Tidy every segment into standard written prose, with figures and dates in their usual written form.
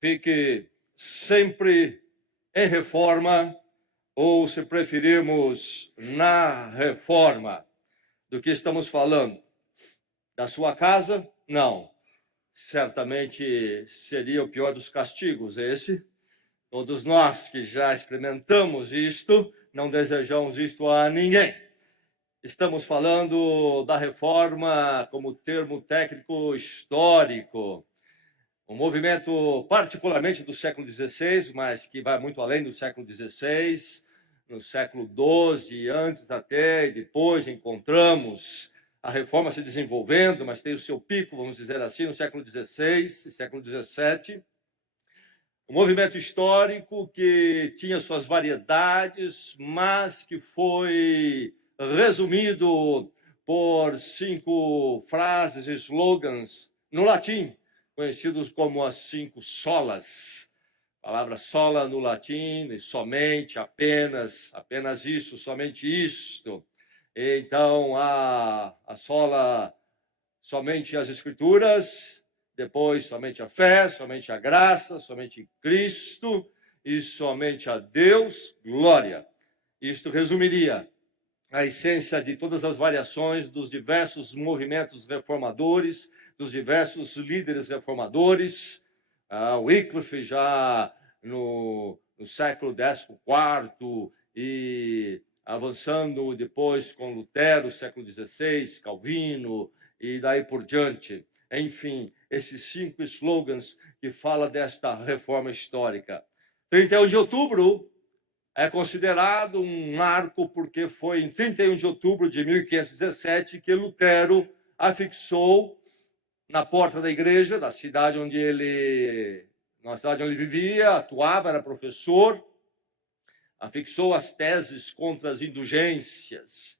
fique sempre em reforma, ou, se preferirmos, na reforma. Do que estamos falando? Da sua casa? Não. Certamente seria o pior dos castigos esse. Todos nós que já experimentamos isto, não desejamos isto a ninguém. Estamos falando da reforma como termo técnico histórico. Um movimento particularmente do século XVI, mas que vai muito além do século XVI. No século XII, antes até, e depois encontramos a reforma se desenvolvendo, mas tem o seu pico, vamos dizer assim, no século XVI e século XVII. Um movimento histórico que tinha suas variedades, mas que foi resumido por 5 frases e slogans no latim, conhecidos como as 5 solas. A palavra sola no latim, somente, apenas isso, somente isto. Então, a sola, somente as Escrituras, depois somente a fé, somente a graça, somente Cristo e somente a Deus, glória. Isto resumiria a essência de todas as variações dos diversos movimentos reformadores, dos diversos líderes reformadores. Wycliffe já no século XIV e avançando depois com Lutero, século XVI, Calvino e daí por diante. Enfim, esses 5 slogans que falam desta reforma histórica. 31 de outubro é considerado um marco porque foi em 31 de outubro de 1517 que Lutero afixou na porta da igreja, da cidade onde ele vivia, atuava, era professor, afixou as teses contra as indulgências.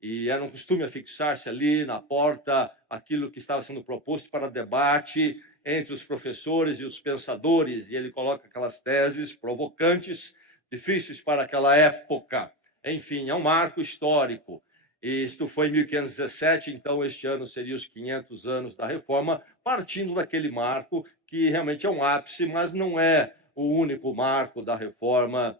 E era um costume afixar-se ali na porta aquilo que estava sendo proposto para debate entre os professores e os pensadores. E ele coloca aquelas teses provocantes, difíceis para aquela época. Enfim, é um marco histórico. Isto foi em 1517, então este ano seria os 500 anos da Reforma, partindo daquele marco que realmente é um ápice, mas não é o único marco da Reforma.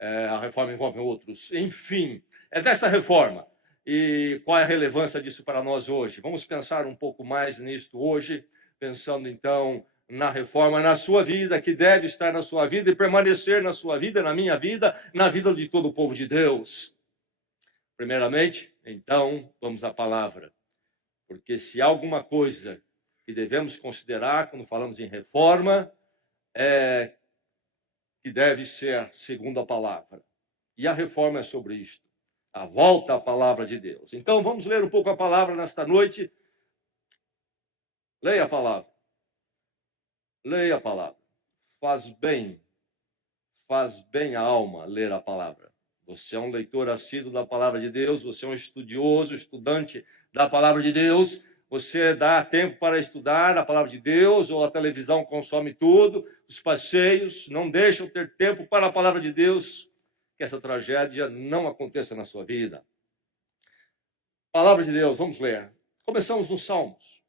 A Reforma envolve outros. Enfim, é desta Reforma. E qual é a relevância disso para nós hoje? Vamos pensar um pouco mais nisto hoje, pensando então na Reforma, na sua vida, que deve estar na sua vida e permanecer na sua vida, na minha vida, na vida de todo o povo de Deus. Primeiramente, então, vamos à palavra. Porque se há alguma coisa que devemos considerar quando falamos em reforma, é que deve ser segundo a palavra. E a reforma é sobre isto. A volta à palavra de Deus. Então, vamos ler um pouco a palavra nesta noite. Leia a palavra. Leia a palavra. Faz bem à alma ler a palavra. Você é um leitor assíduo da palavra de Deus, você é um estudioso, estudante da palavra de Deus, você dá tempo para estudar a palavra de Deus, ou a televisão consome tudo, os passeios não deixam ter tempo para a palavra de Deus, que essa tragédia não aconteça na sua vida. Palavra de Deus, vamos ler. Começamos nos Salmos,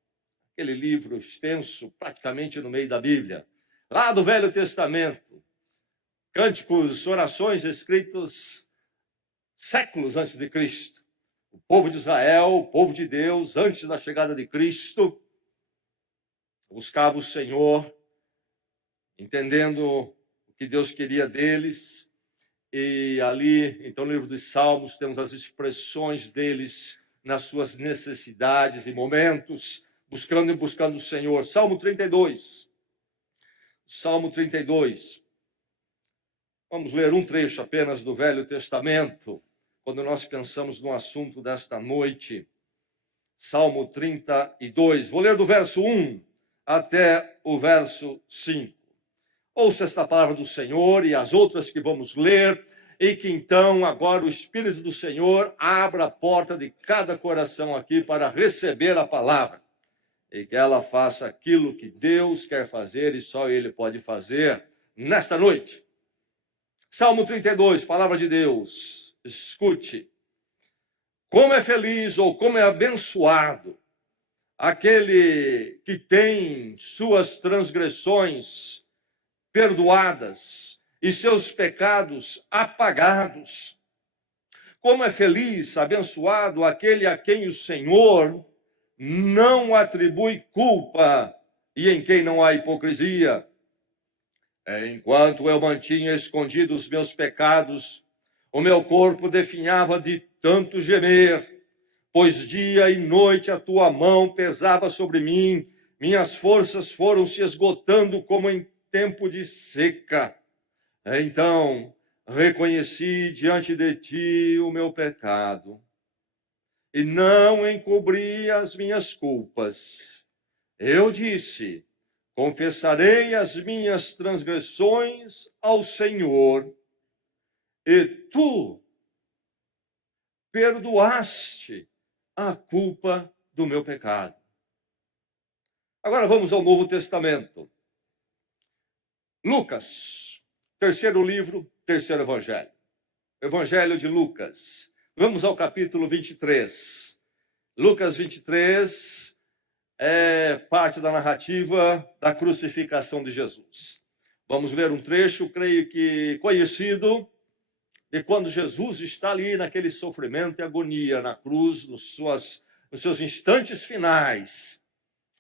aquele livro extenso, praticamente no meio da Bíblia, lá do Velho Testamento, cânticos, orações escritos séculos antes de Cristo. O povo de Israel, o povo de Deus, antes da chegada de Cristo, buscava o Senhor, entendendo o que Deus queria deles. E ali, então, no livro dos Salmos, temos as expressões deles nas suas necessidades e momentos, buscando o Senhor. Salmo 32. Salmo 32. Vamos ler um trecho apenas do Velho Testamento, quando nós pensamos no assunto desta noite. Salmo 32. Vou ler do verso 1 até o verso 5. Ouça esta palavra do Senhor e as outras que vamos ler, e que então agora o Espírito do Senhor abra a porta de cada coração aqui para receber a palavra, e que ela faça aquilo que Deus quer fazer e só Ele pode fazer nesta noite. Salmo 32, palavra de Deus. Escute. Como é feliz ou como é abençoado aquele que tem suas transgressões perdoadas e seus pecados apagados. Como é feliz, abençoado aquele a quem o Senhor não atribui culpa e em quem não há hipocrisia. Enquanto eu mantinha escondidos os meus pecados, o meu corpo definhava de tanto gemer, pois dia e noite a tua mão pesava sobre mim, minhas forças foram se esgotando como em tempo de seca. Então reconheci diante de ti o meu pecado e não encobri as minhas culpas. Eu disse: confessarei as minhas transgressões ao Senhor, e tu perdoaste a culpa do meu pecado. Agora vamos ao Novo Testamento. Lucas, terceiro livro, terceiro evangelho. Evangelho de Lucas. Vamos ao capítulo 23. Lucas 23 é parte da narrativa da crucificação de Jesus. Vamos ver um trecho, creio que conhecido, de quando Jesus está ali naquele sofrimento e agonia na cruz, nos seus instantes finais,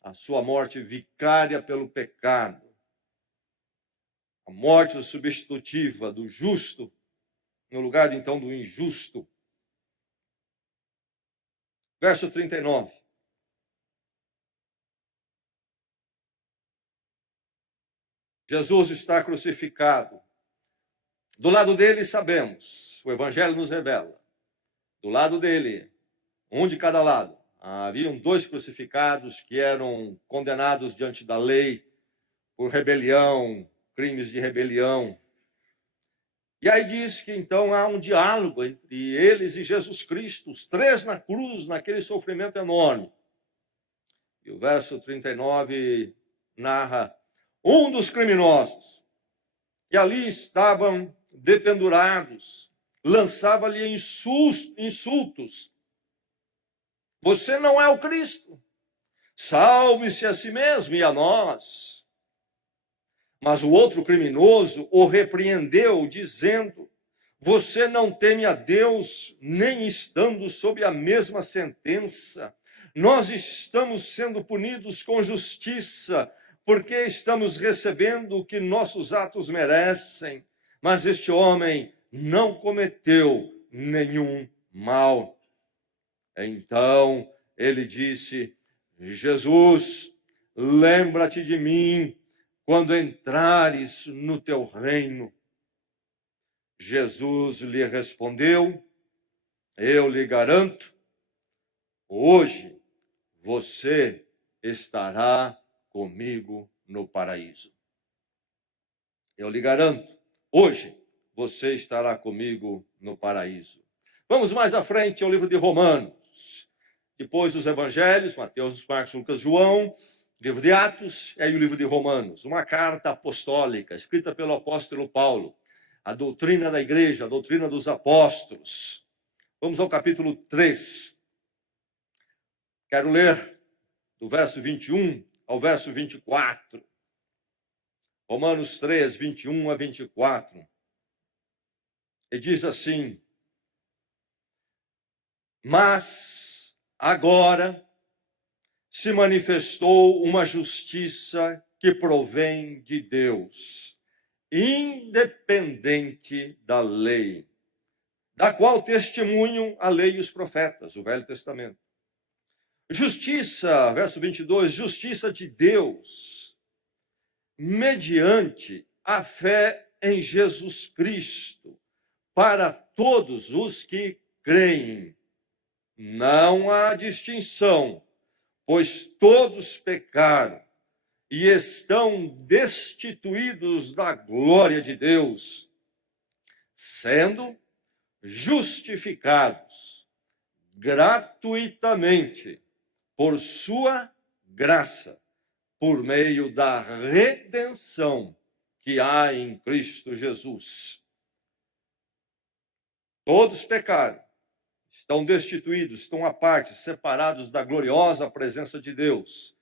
a sua morte vicária pelo pecado, a morte substitutiva do justo no lugar então do injusto. Verso 39. Jesus está crucificado. Do lado dele, sabemos, o Evangelho nos revela, do lado dele, um de cada lado, haviam 2 crucificados que eram condenados diante da lei por rebelião, crimes de rebelião. E aí diz que então há um diálogo entre eles e Jesus Cristo, os 3 na cruz, naquele sofrimento enorme. E o verso 39 narra um dos criminosos, que ali estavam dependurados, lançava-lhe insultos. Você não é o Cristo. Salve-se a si mesmo e a nós. Mas o outro criminoso o repreendeu, dizendo: você não teme a Deus, nem estando sob a mesma sentença. Nós estamos sendo punidos com justiça, porque estamos recebendo o que nossos atos merecem. Mas este homem não cometeu nenhum mal. Então ele disse: Jesus, lembra-te de mim quando entrares no teu reino. Jesus lhe respondeu: eu lhe garanto, hoje você estará comigo no paraíso. Eu lhe garanto, hoje você estará comigo no paraíso. Vamos mais à frente ao livro de Romanos. Depois os evangelhos, Mateus, Marcos, Lucas, João, livro de Atos, e aí o livro de Romanos. Uma carta apostólica, escrita pelo apóstolo Paulo. A doutrina da igreja, a doutrina dos apóstolos. Vamos ao capítulo 3. Quero ler do verso 21 ao verso 24. Romanos 3, 21 a 24. E diz assim: mas agora se manifestou uma justiça que provém de Deus, independente da lei, da qual testemunham a lei e os profetas, o Velho Testamento. Justiça, verso 22, justiça de Deus, mediante a fé em Jesus Cristo, para todos os que creem. Não há distinção, pois todos pecaram e estão destituídos da glória de Deus, sendo justificados gratuitamente por sua graça, por meio da redenção que há em Cristo Jesus. Todos pecaram, estão destituídos, estão à parte, separados da gloriosa presença de Deus.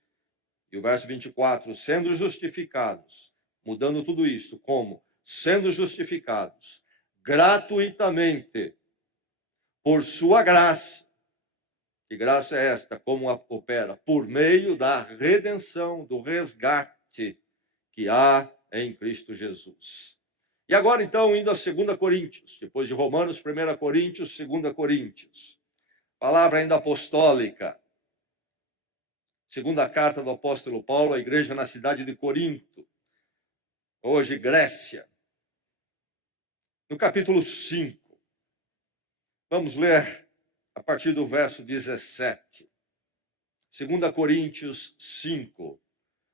E o verso 24, sendo justificados, mudando tudo isso, como? Sendo justificados gratuitamente por sua graça. Que graça é esta? Como opera? Por meio da redenção, do resgate que há em Cristo Jesus. E agora, então, indo a 2 Coríntios, depois de Romanos, 1 Coríntios, 2 Coríntios. Palavra ainda apostólica. Segunda carta do apóstolo Paulo à igreja na cidade de Corinto, hoje Grécia. No capítulo 5, vamos ler a partir do verso 17. 2 Coríntios 5,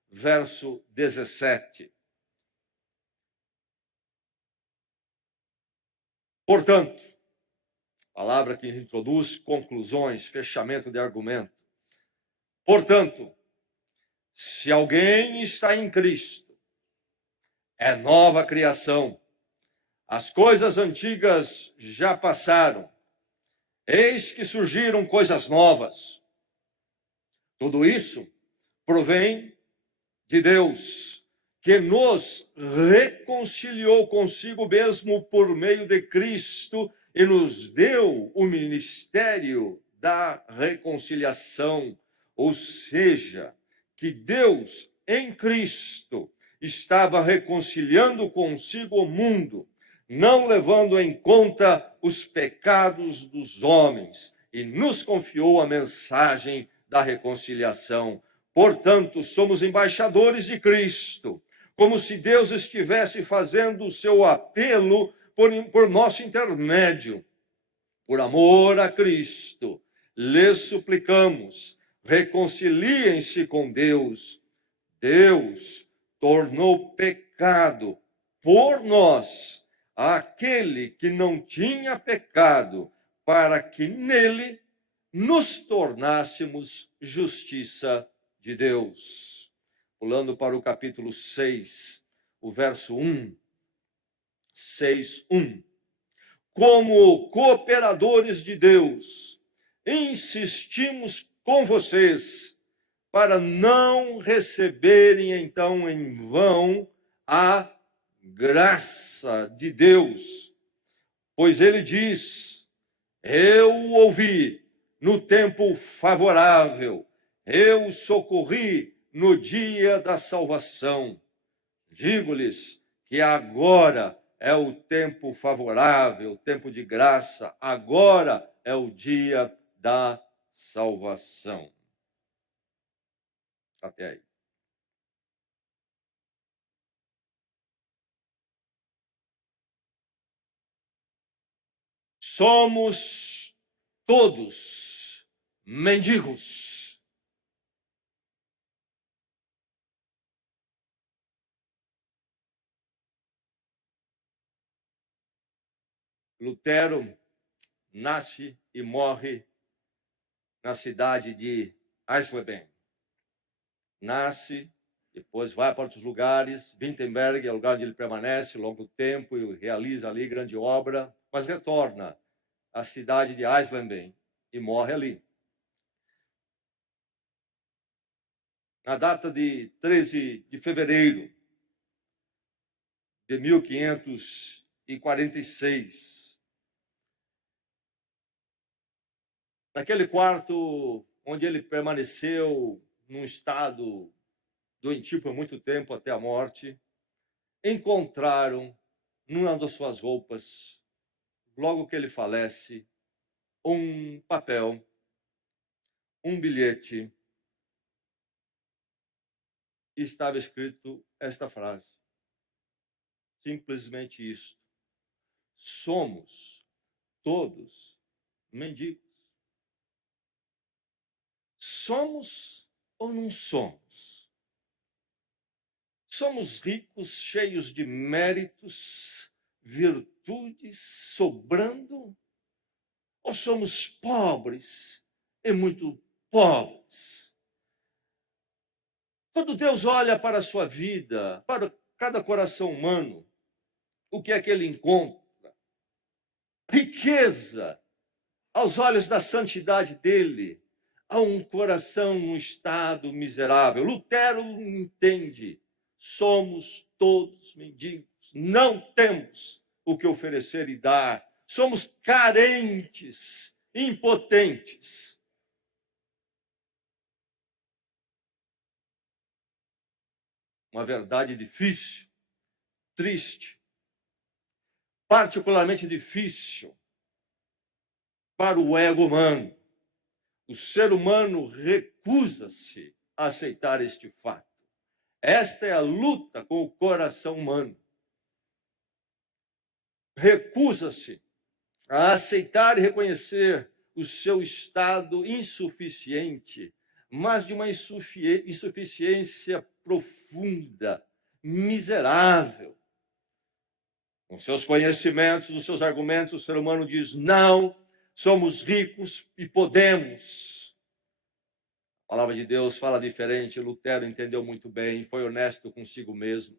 verso 17. Portanto, palavra que introduz conclusões, fechamento de argumento. Portanto, se alguém está em Cristo, é nova criação. As coisas antigas já passaram. Eis que surgiram coisas novas. Tudo isso provém de Deus, que nos reconciliou consigo mesmo por meio de Cristo e nos deu o ministério da reconciliação. Ou seja, que Deus em Cristo estava reconciliando consigo o mundo, não levando em conta os pecados dos homens, e nos confiou a mensagem da reconciliação. Portanto, somos embaixadores de Cristo, como se Deus estivesse fazendo o seu apelo por nosso intermédio. Por amor a Cristo, lhes suplicamos, reconciliem-se com Deus. Deus tornou pecado por nós aquele que não tinha pecado, para que nele nos tornássemos justiça de Deus. Pulando para o capítulo 6, o verso 1. 6:1. Como cooperadores de Deus, insistimos com vocês para não receberem então em vão a graça de Deus, pois ele diz: eu o ouvi no tempo favorável, eu o socorri no dia da salvação. Digo-lhes que agora é o tempo favorável, o tempo de graça, agora é o dia da salvação. Até aí. Somos todos mendigos. Lutero nasce e morre na cidade de Eisleben. Nasce, depois vai para outros lugares. Wittenberg é o lugar onde ele permanece longo tempo e realiza ali grande obra, mas retorna à cidade de Eisleben e morre ali. Na data de 13 de fevereiro de 1546, naquele quarto onde ele permaneceu num estado doentio por muito tempo até a morte, encontraram numa das suas roupas, logo que ele falece, um papel, um bilhete, e estava escrito esta frase, simplesmente isto: somos todos mendigos. Somos ou não somos? Somos ricos, cheios de méritos, virtudes, sobrando? Ou somos pobres e muito pobres? Quando Deus olha para a sua vida, para cada coração humano, o que é que ele encontra? Riqueza, Aos olhos da santidade dele, há um coração num estado miserável. Lutero entende, somos todos mendigos, não temos o que oferecer e dar, somos carentes, impotentes. Uma verdade difícil, triste, particularmente difícil para o ego humano. O ser humano recusa-se a aceitar este fato. Esta é a luta com o coração humano. Recusa-se a aceitar e reconhecer o seu estado insuficiente, mas de uma insuficiência profunda, miserável. Com seus conhecimentos, os seus argumentos, o ser humano diz: não, somos ricos e podemos. A palavra de Deus fala diferente. Lutero entendeu muito bem, foi honesto consigo mesmo.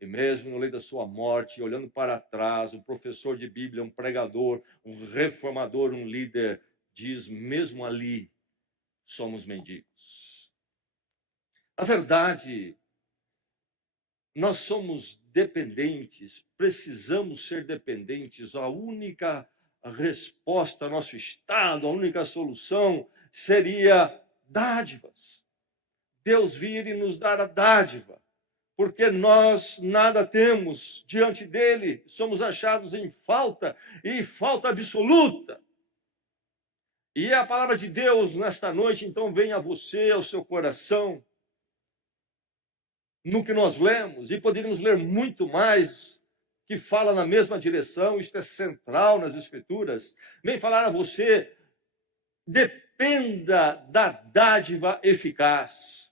E mesmo no leito da sua morte, olhando para trás, um professor de Bíblia, um pregador, um reformador, um líder, diz: mesmo ali, somos mendigos. Na verdade, nós somos dependentes, precisamos ser dependentes. A única resposta ao nosso estado, a única solução seria dádivas. Deus vir e nos dar a dádiva, porque nós nada temos diante dele, somos achados em falta, e falta absoluta. E a palavra de Deus nesta noite, então, vem a você, ao seu coração, no que nós lemos, e poderíamos ler muito mais, que fala na mesma direção. Isto é central nas Escrituras. Vem falar a você: dependa da dádiva eficaz.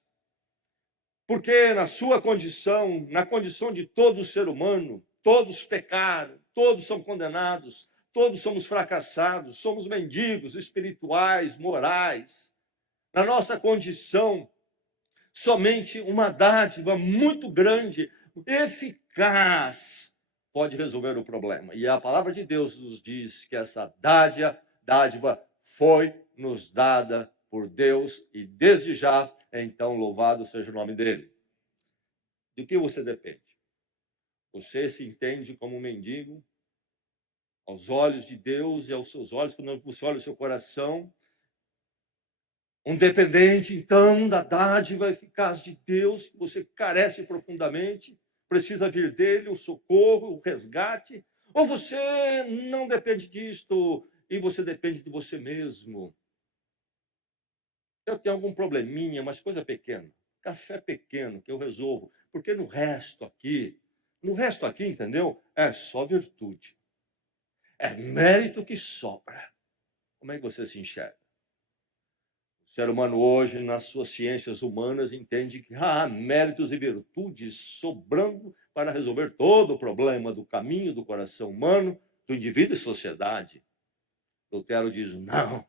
Porque na sua condição, na condição de todo ser humano, todos pecaram, todos são condenados, todos somos fracassados, somos mendigos espirituais, morais. Na nossa condição, somente uma dádiva muito grande, eficaz, pode resolver o problema. E a palavra de Deus nos diz que essa dádiva foi nos dada por Deus, e desde já, então, louvado seja o nome dele. De que você depende? Você se entende como um mendigo aos olhos de Deus e aos seus olhos, quando você olha o seu coração, um dependente, então, da dádiva eficaz de Deus, que você carece profundamente, precisa vir dele o socorro, o resgate, ou você não depende disto e você depende de você mesmo? Eu tenho algum probleminha, mas coisa pequena, café pequeno que eu resolvo, porque no resto aqui, entendeu? É só virtude. É mérito que sobra. Como é que você se enxerga? O ser humano hoje, nas suas ciências humanas, entende que há méritos e virtudes sobrando para resolver todo o problema do caminho do coração humano, do indivíduo e sociedade. Lutero diz: não,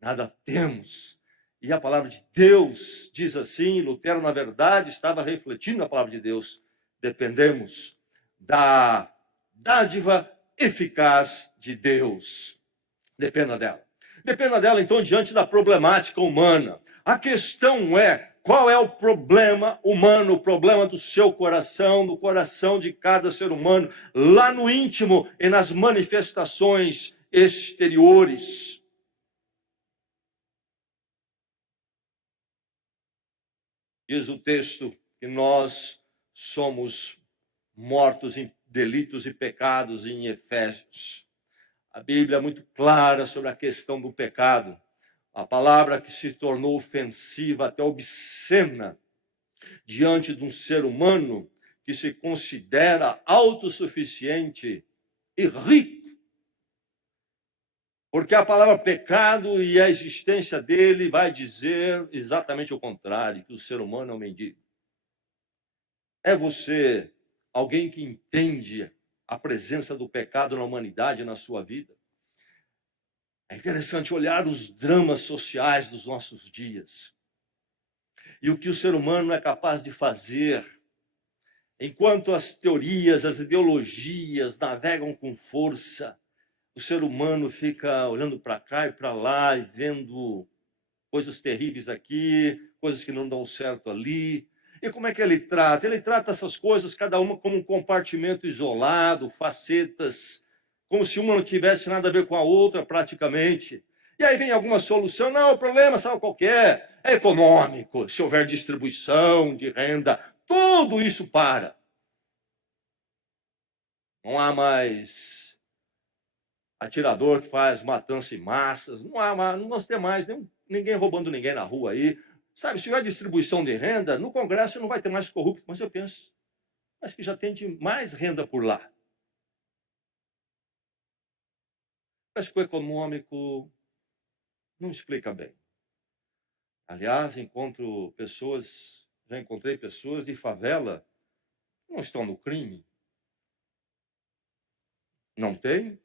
nada temos. E a palavra de Deus diz assim. Lutero, na verdade, estava refletindo a palavra de Deus. Dependemos da dádiva eficaz de Deus. Dependa dela. Dependa dela, então, diante da problemática humana. A questão é: qual é o problema humano, o problema do seu coração, do coração de cada ser humano, lá no íntimo e nas manifestações exteriores? Diz o texto que nós somos mortos em delitos e pecados em Efésios. A Bíblia é muito clara sobre a questão do pecado. A palavra que se tornou ofensiva, até obscena, diante de um ser humano que se considera autossuficiente e rico. Porque a palavra pecado e a existência dele vai dizer exatamente o contrário, que o ser humano é um mendigo. É você alguém que entende a presença do pecado na humanidade, na sua vida? É interessante olhar os dramas sociais dos nossos dias e o que o ser humano é capaz de fazer, enquanto as teorias, as ideologias navegam com força. o ser humano fica olhando para cá e para lá e vendo coisas terríveis aqui, coisas que não dão certo ali. E como é que ele trata? Ele trata essas coisas, cada uma como um compartimento isolado, facetas, como se uma não tivesse nada a ver com a outra, praticamente. E aí vem alguma solução. Não, o problema, sabe qual que é? É econômico. Se houver distribuição de renda, tudo isso para. Não há mais atirador que faz matança em massas, não vamos ter mais ninguém roubando ninguém na rua aí. Sabe, se tiver distribuição de renda, no Congresso não vai ter mais corrupto, mas eu penso, acho que já tem mais renda por lá. Acho que o econômico não explica bem. Aliás, já encontrei pessoas de favela que não estão no crime. Não tem,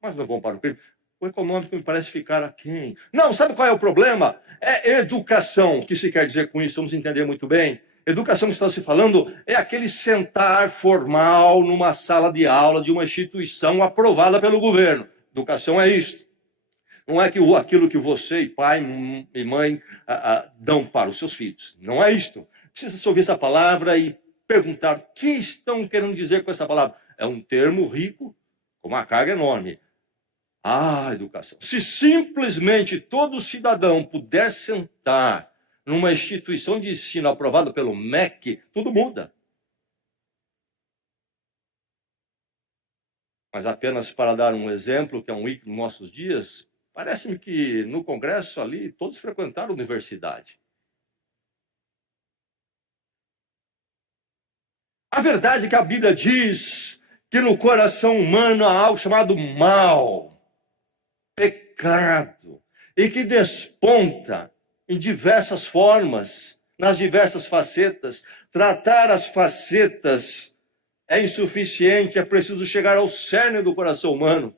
mas não vão para o crime. O econômico me parece ficar aquém. Não, sabe qual é o problema? É educação. O que se quer dizer com isso? Vamos entender muito bem. Educação que está se falando é aquele sentar formal numa sala de aula de uma instituição aprovada pelo governo. Educação é isto. Não é aquilo que você e pai e mãe dão para os seus filhos. Não é isto. Precisa ouvir essa palavra e perguntar o que estão querendo dizer com essa palavra. É um termo rico, com uma carga enorme. Educação. Se simplesmente todo cidadão puder sentar numa instituição de ensino aprovada pelo MEC, tudo muda. Mas apenas para dar um exemplo, que é um ícone nos nossos dias, parece-me que no Congresso ali todos frequentaram a universidade. A verdade é que a Bíblia diz que no coração humano há algo chamado mal, pecado, e que desponta em diversas formas, nas diversas facetas. Tratar as facetas é insuficiente, é preciso chegar ao cerne do coração humano,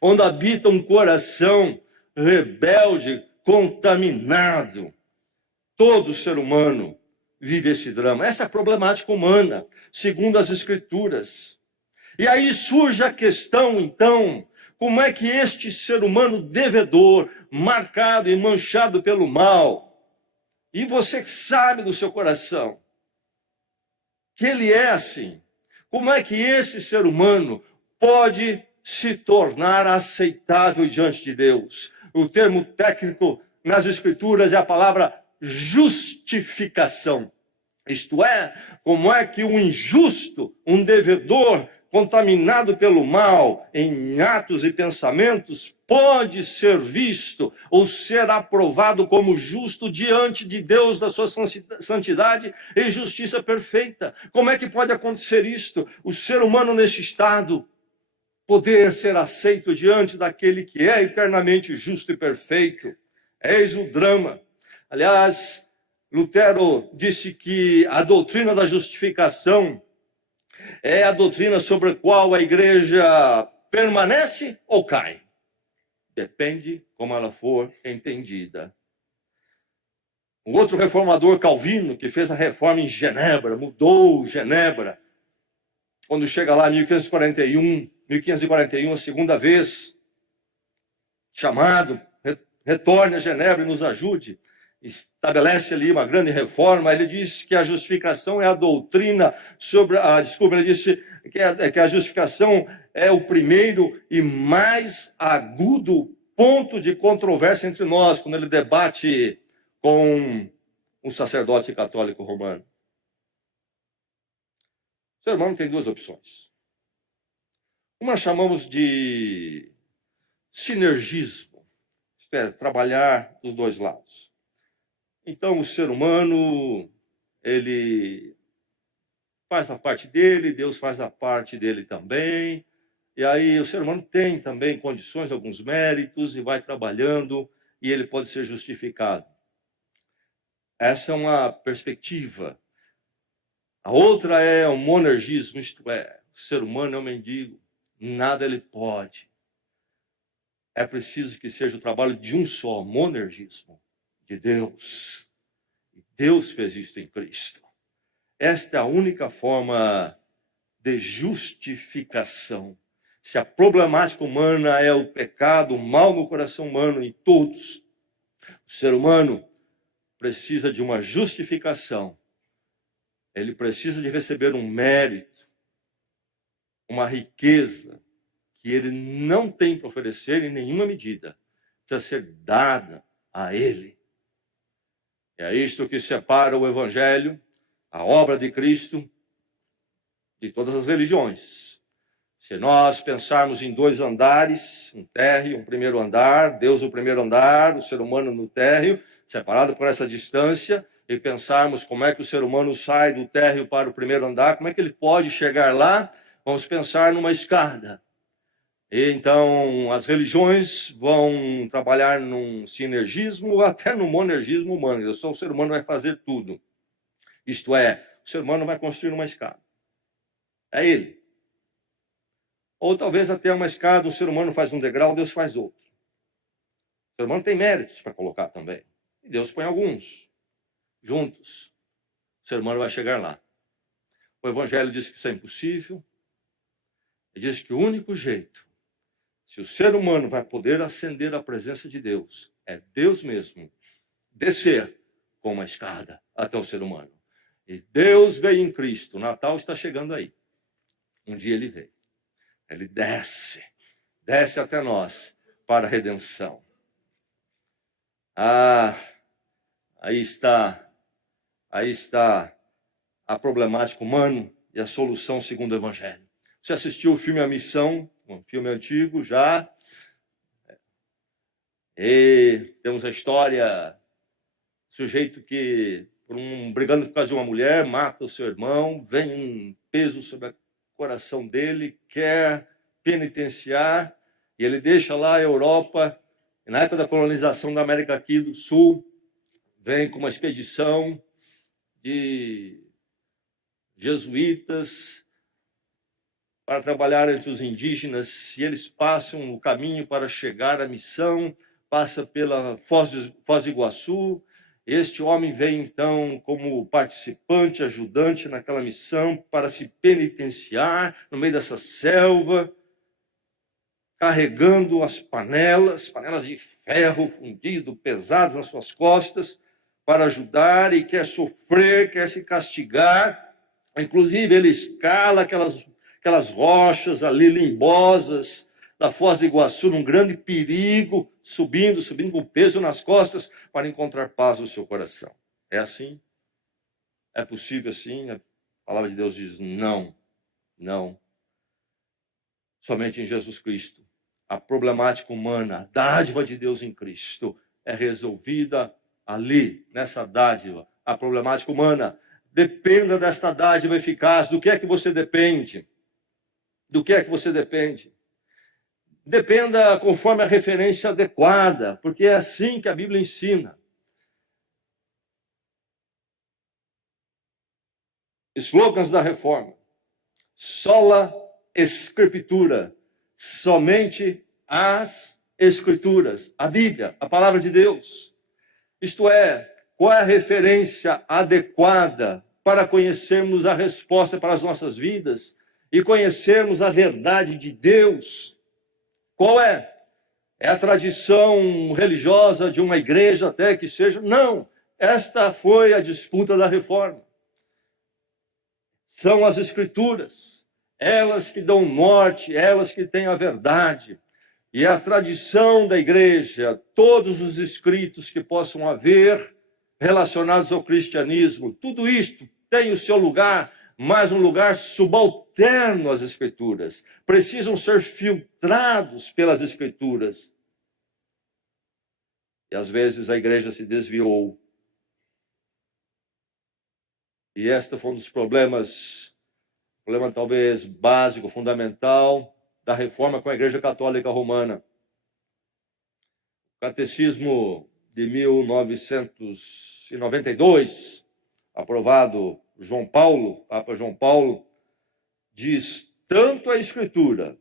onde habita um coração rebelde, contaminado. Todo ser humano vive esse drama. Essa é a problemática humana, segundo as Escrituras. E aí surge a questão, então, como é que este ser humano devedor, marcado e manchado pelo mal, e você sabe do seu coração que ele é assim, como é que esse ser humano pode se tornar aceitável diante de Deus? O termo técnico nas Escrituras é a palavra justificação. Isto é, como é que um injusto, um devedor, contaminado pelo mal em atos e pensamentos, pode ser visto ou ser aprovado como justo diante de Deus, da sua santidade e justiça perfeita. Como é que pode acontecer isto? O ser humano neste estado poder ser aceito diante daquele que é eternamente justo e perfeito. Eis o drama. Aliás, Lutero disse que a doutrina da justificação é a doutrina sobre a qual a igreja permanece ou cai. Depende como ela for entendida. O outro reformador, Calvino, que fez a reforma em Genebra, mudou Genebra, quando chega lá em 1541, a segunda vez, chamado, retorne a Genebra e nos ajude. Estabelece ali uma grande reforma. Ele diz que a justificação é a doutrina sobre ele disse que a justificação é o primeiro e mais agudo ponto de controvérsia entre nós, quando ele debate com um sacerdote católico romano. O ser humano tem duas opções. Uma chamamos de sinergismo, isto é, trabalhar dos dois lados. Então, o ser humano, ele faz a parte dele, Deus faz a parte dele também. E aí o ser humano tem também condições, alguns méritos, e vai trabalhando, e ele pode ser justificado. Essa é uma perspectiva. A outra é o monergismo, isto é, o ser humano é um mendigo, nada ele pode. É preciso que seja o trabalho de um só, monergismo, de Deus. E Deus fez isso em Cristo. Esta é a única forma de justificação. se a problemática humana é o pecado, o mal no coração humano, em todos, o ser humano precisa de uma justificação. Ele precisa de receber um mérito, uma riqueza que ele não tem para oferecer em nenhuma medida. Precisa ser dada a ele. É isto que separa o Evangelho, a obra de Cristo, de todas as religiões. Se nós pensarmos em dois andares, um térreo, um primeiro andar, Deus no primeiro andar, o ser humano no térreo, separado por essa distância, e pensarmos como é que o ser humano sai do térreo para o primeiro andar, como é que ele pode chegar lá, vamos pensar numa escada. E então as religiões vão trabalhar num sinergismo, até no monergismo humano. Só o ser humano vai fazer tudo. Isto é, o ser humano vai construir uma escada. É ele. Ou talvez até uma escada, o ser humano faz um degrau, Deus faz outro. O ser humano tem méritos para colocar também. E Deus põe alguns. Juntos, o ser humano vai chegar lá. O Evangelho diz que isso é impossível. Ele diz que o único jeito, se o ser humano vai poder ascender à presença de Deus, é Deus mesmo descer com uma escada até o ser humano. E Deus veio em Cristo. O Natal está chegando aí. Um dia ele veio. Ele desce até nós para a redenção. Aí está a problemática humana e a solução segundo o Evangelho. Você assistiu o filme A Missão, um filme antigo já. E temos a história, sujeito que, brigando por causa de uma mulher, mata o seu irmão, vem um peso sobre o coração dele, quer penitenciar, e ele deixa lá a Europa, e na época da colonização da América aqui do Sul, vem com uma expedição de jesuítas para trabalhar entre os indígenas, e eles passam o caminho para chegar à missão, passa pela Foz do Iguaçu. Este homem vem, então, como participante, ajudante naquela missão, para se penitenciar no meio dessa selva, carregando as panelas de ferro fundido, pesadas nas suas costas, para ajudar, e quer sofrer, quer se castigar. Inclusive, ele escala aquelas rochas ali limbosas da Foz do Iguaçu, num grande perigo, subindo com peso nas costas, para encontrar paz no seu coração. É assim? É possível assim? A palavra de Deus diz não, não. Somente em Jesus Cristo. A problemática humana, a dádiva de Deus em Cristo, é resolvida ali, nessa dádiva. A problemática humana, dependa desta dádiva eficaz. Do que é que você depende? Do que é que você depende? Dependa conforme a referência adequada, porque é assim que a Bíblia ensina. Slogans da Reforma. Sola Escritura. Somente as Escrituras. A Bíblia, a palavra de Deus. Isto é, qual é a referência adequada para conhecermos a resposta para as nossas vidas e conhecermos a verdade de Deus? Qual é? É a tradição religiosa de uma igreja até que seja? Não. Esta foi a disputa da Reforma. São as Escrituras. Elas que dão norte, elas que têm a verdade. E a tradição da igreja, todos os escritos que possam haver relacionados ao cristianismo, tudo isto tem o seu lugar, mas um lugar subalterno às Escrituras. Precisam ser filtrados pelas Escrituras. E às vezes a igreja se desviou. E este foi um dos problemas, problema talvez básico, fundamental, da reforma com a Igreja Católica Romana. O Catecismo de 1992, aprovado João Paulo, Papa João Paulo, diz: tanto a Escritura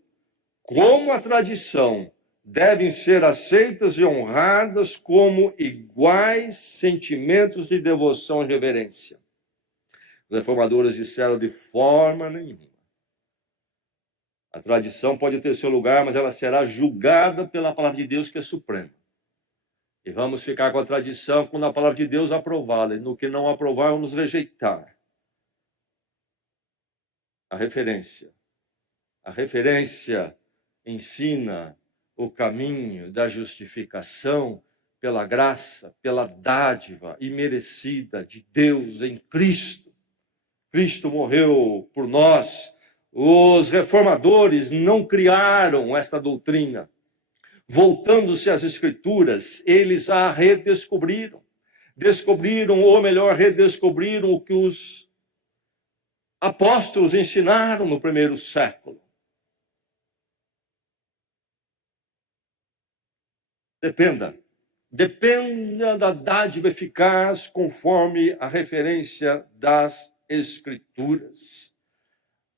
como a tradição devem ser aceitas e honradas como iguais sentimentos de devoção e reverência. Os reformadores disseram: de forma nenhuma. A tradição pode ter seu lugar, mas ela será julgada pela palavra de Deus, que é suprema. E vamos ficar com a tradição quando a palavra de Deus aprová-la. E no que não aprovar, vamos rejeitar. A referência. A referência ensina o caminho da justificação pela graça, pela dádiva imerecida de Deus em Cristo. Cristo morreu por nós. Os reformadores não criaram esta doutrina. Voltando-se às Escrituras, eles a redescobriram. Descobriram, ou melhor, redescobriram o que os apóstolos ensinaram no primeiro século. Dependa da dádiva eficaz conforme a referência das Escrituras.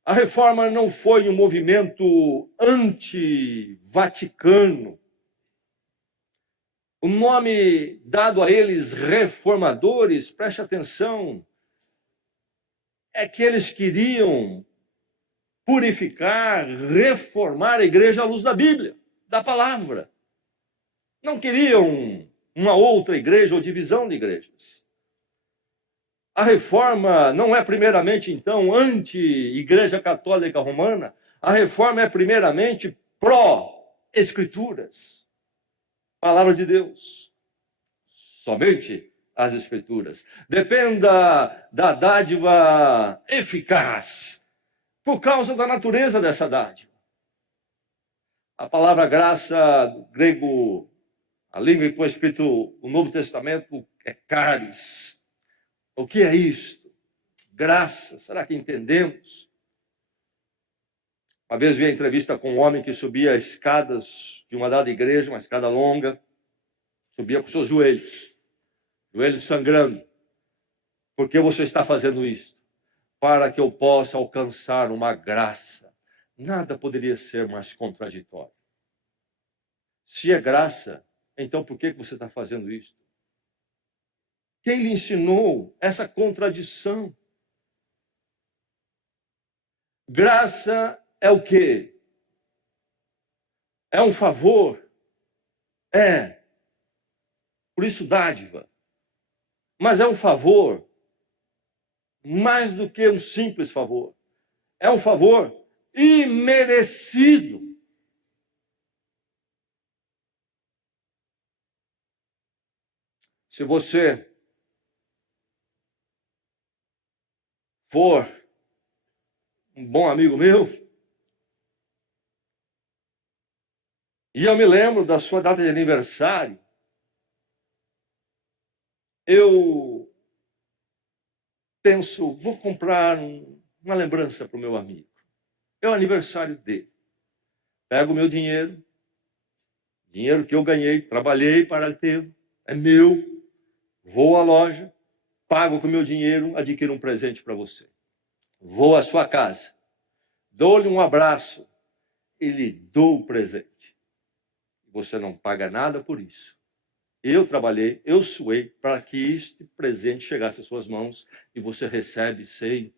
A reforma não foi um movimento anti-vaticano. O nome dado a eles, reformadores, preste atenção, é que eles queriam purificar, reformar a igreja à luz da Bíblia, da palavra. Não queriam uma outra igreja ou divisão de igrejas. A reforma não é primeiramente, então, anti-igreja católica romana. A reforma é primeiramente pró-escrituras. Palavra de Deus. Somente as Escrituras. Dependa da dádiva eficaz, por causa da natureza dessa dádiva. A palavra graça, do grego, a língua em que foi escrito o Novo Testamento, é caris. O que é isto? Graça. Será que entendemos? Uma vez vi a entrevista com um homem que subia escadas de uma dada igreja, uma escada longa, subia com seus joelhos sangrando. Por que você está fazendo isso? Para que eu possa alcançar uma graça. Nada poderia ser mais contraditório. Se é graça, então por que você está fazendo isso? Quem lhe ensinou essa contradição? Graça é o quê? É um favor? É. Por isso dádiva. Mas é um favor mais do que um simples favor. É um favor imerecido. Se você for um bom amigo meu, e eu me lembro da sua data de aniversário, eu penso, vou comprar uma lembrança para o meu amigo. É o aniversário dele. Pego o meu dinheiro que eu ganhei, trabalhei para ter, é meu, vou à loja, pago com o meu dinheiro, adquiro um presente para você. Vou à sua casa, dou-lhe um abraço e lhe dou o presente. Você não paga nada por isso. Eu trabalhei, eu suei para que este presente chegasse às suas mãos e você recebe sem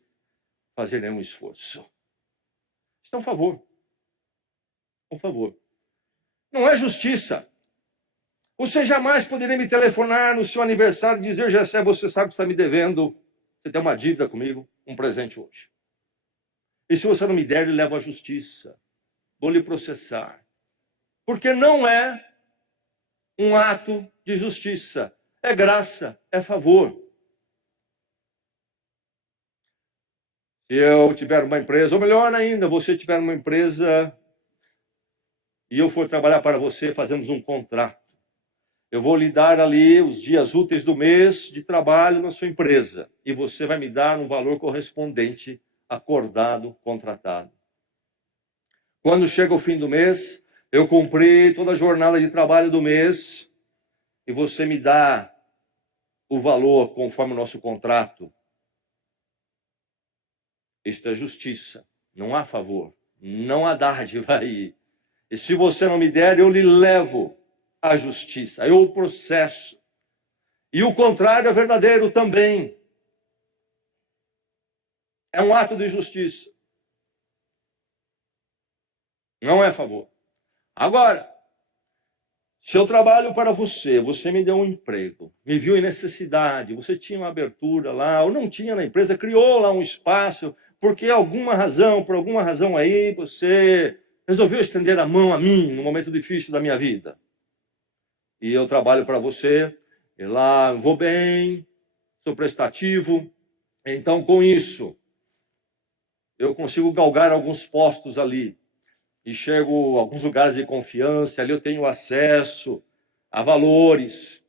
fazer nenhum esforço. Isso é um favor. Um favor. Não é justiça. Você jamais poderia me telefonar no seu aniversário e dizer, Gessé, você sabe que está me devendo, você tem uma dívida comigo, um presente hoje. E se você não me der, ele leva à justiça. Vou lhe processar. Porque não é um ato de justiça. É graça, é favor. Se eu tiver uma empresa, ou melhor ainda, você tiver uma empresa e eu for trabalhar para você, fazemos um contrato. Eu vou lhe dar ali os dias úteis do mês de trabalho na sua empresa. E você vai me dar um valor correspondente, acordado, contratado. Quando chega o fim do mês, eu cumpri toda a jornada de trabalho do mês e você me dá o valor conforme o nosso contrato. Isto é justiça. Não há favor. Não há dádiva aí. E se você não me der, eu lhe levo à justiça. Eu o processo. E o contrário é verdadeiro também. É um ato de justiça. Não é favor. Agora, se eu trabalho para você, você me deu um emprego, me viu em necessidade, você tinha uma abertura lá, ou não tinha na empresa, criou lá um espaço, porque por alguma razão aí, você resolveu estender a mão a mim no momento difícil da minha vida. E eu trabalho para você, e lá vou bem, sou prestativo, então com isso eu consigo galgar alguns postos ali. E chego a alguns lugares de confiança, ali eu tenho acesso a valores,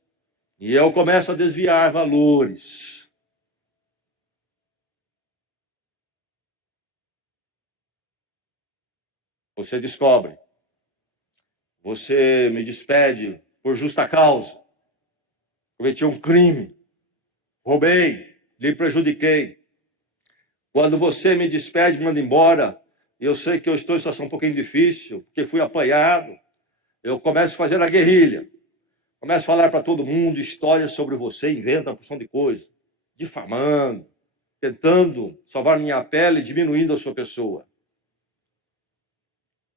e eu começo a desviar valores. Você descobre, você me despede por justa causa, cometi um crime, roubei, lhe prejudiquei. Quando você me despede, me manda embora, e eu sei que eu estou em situação um pouquinho difícil, porque fui apanhado, eu começo a fazer a guerrilha. Começo a falar para todo mundo histórias sobre você, inventa uma porção de coisa, difamando, tentando salvar minha pele, diminuindo a sua pessoa.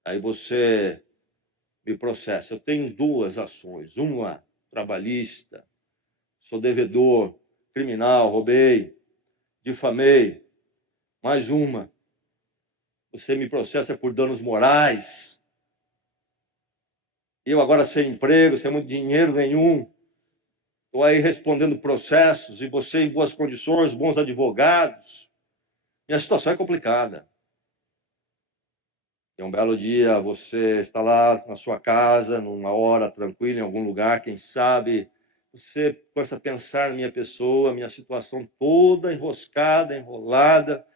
Aí você me processa. Eu tenho duas ações. Uma trabalhista, sou devedor, criminal, roubei, difamei. Mais uma, você me processa por danos morais. Eu agora sem emprego, sem muito dinheiro nenhum. Estou aí respondendo processos e você em boas condições, bons advogados. Minha situação é complicada. E um belo dia você está lá na sua casa, numa hora tranquila, em algum lugar, quem sabe, você começa a pensar na minha pessoa, minha situação toda enroscada, enrolada,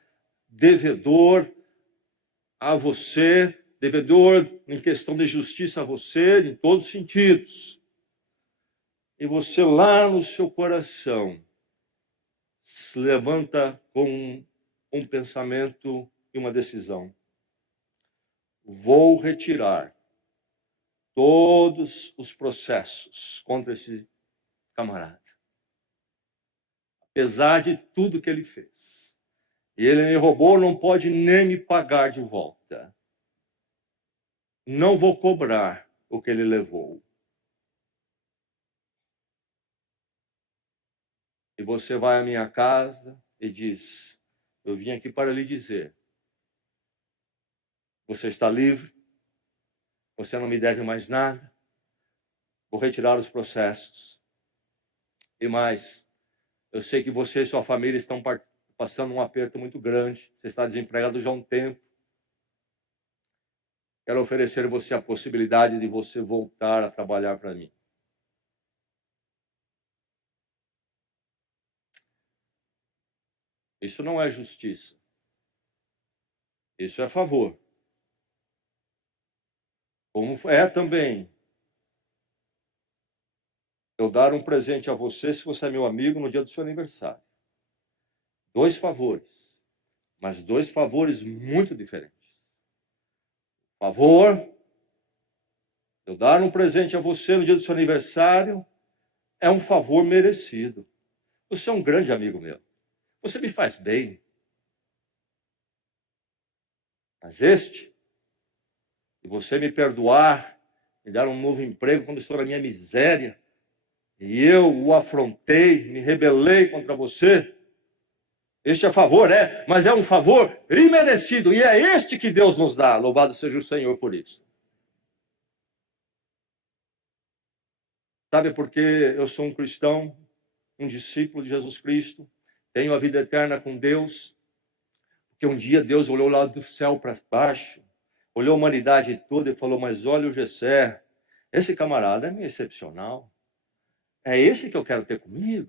devedor a você, devedor em questão de justiça a você, em todos os sentidos. E você lá no seu coração se levanta com um pensamento e uma decisão. Vou retirar todos os processos contra esse camarada. Apesar de tudo que ele fez. E ele me roubou, não pode nem me pagar de volta. Não vou cobrar o que ele levou. E você vai à minha casa e diz, eu vim aqui para lhe dizer, você está livre, você não me deve mais nada, vou retirar os processos. E mais, eu sei que você e sua família estão passando um aperto muito grande, você está desempregado já há um tempo. Quero oferecer a você a possibilidade de você voltar a trabalhar para mim. Isso não é justiça. Isso é favor. Como é também eu dar um presente a você, se você é meu amigo, no dia do seu aniversário. 2 favores, mas 2 favores muito diferentes. Favor, eu dar um presente a você no dia do seu aniversário é um favor merecido. Você é um grande amigo meu. Você me faz bem. Mas e você me perdoar, me dar um novo emprego quando estou na minha miséria, e eu o afrontei, me rebelei contra você, este é favor, mas é um favor imerecido, e é este que Deus nos dá. Louvado seja o Senhor por isso. Sabe por que eu sou um cristão, um discípulo de Jesus Cristo, tenho a vida eterna com Deus? Porque um dia Deus olhou lá do céu para baixo, olhou a humanidade toda e falou, mas olha o Gessé, esse camarada é meio excepcional. É esse que eu quero ter comigo.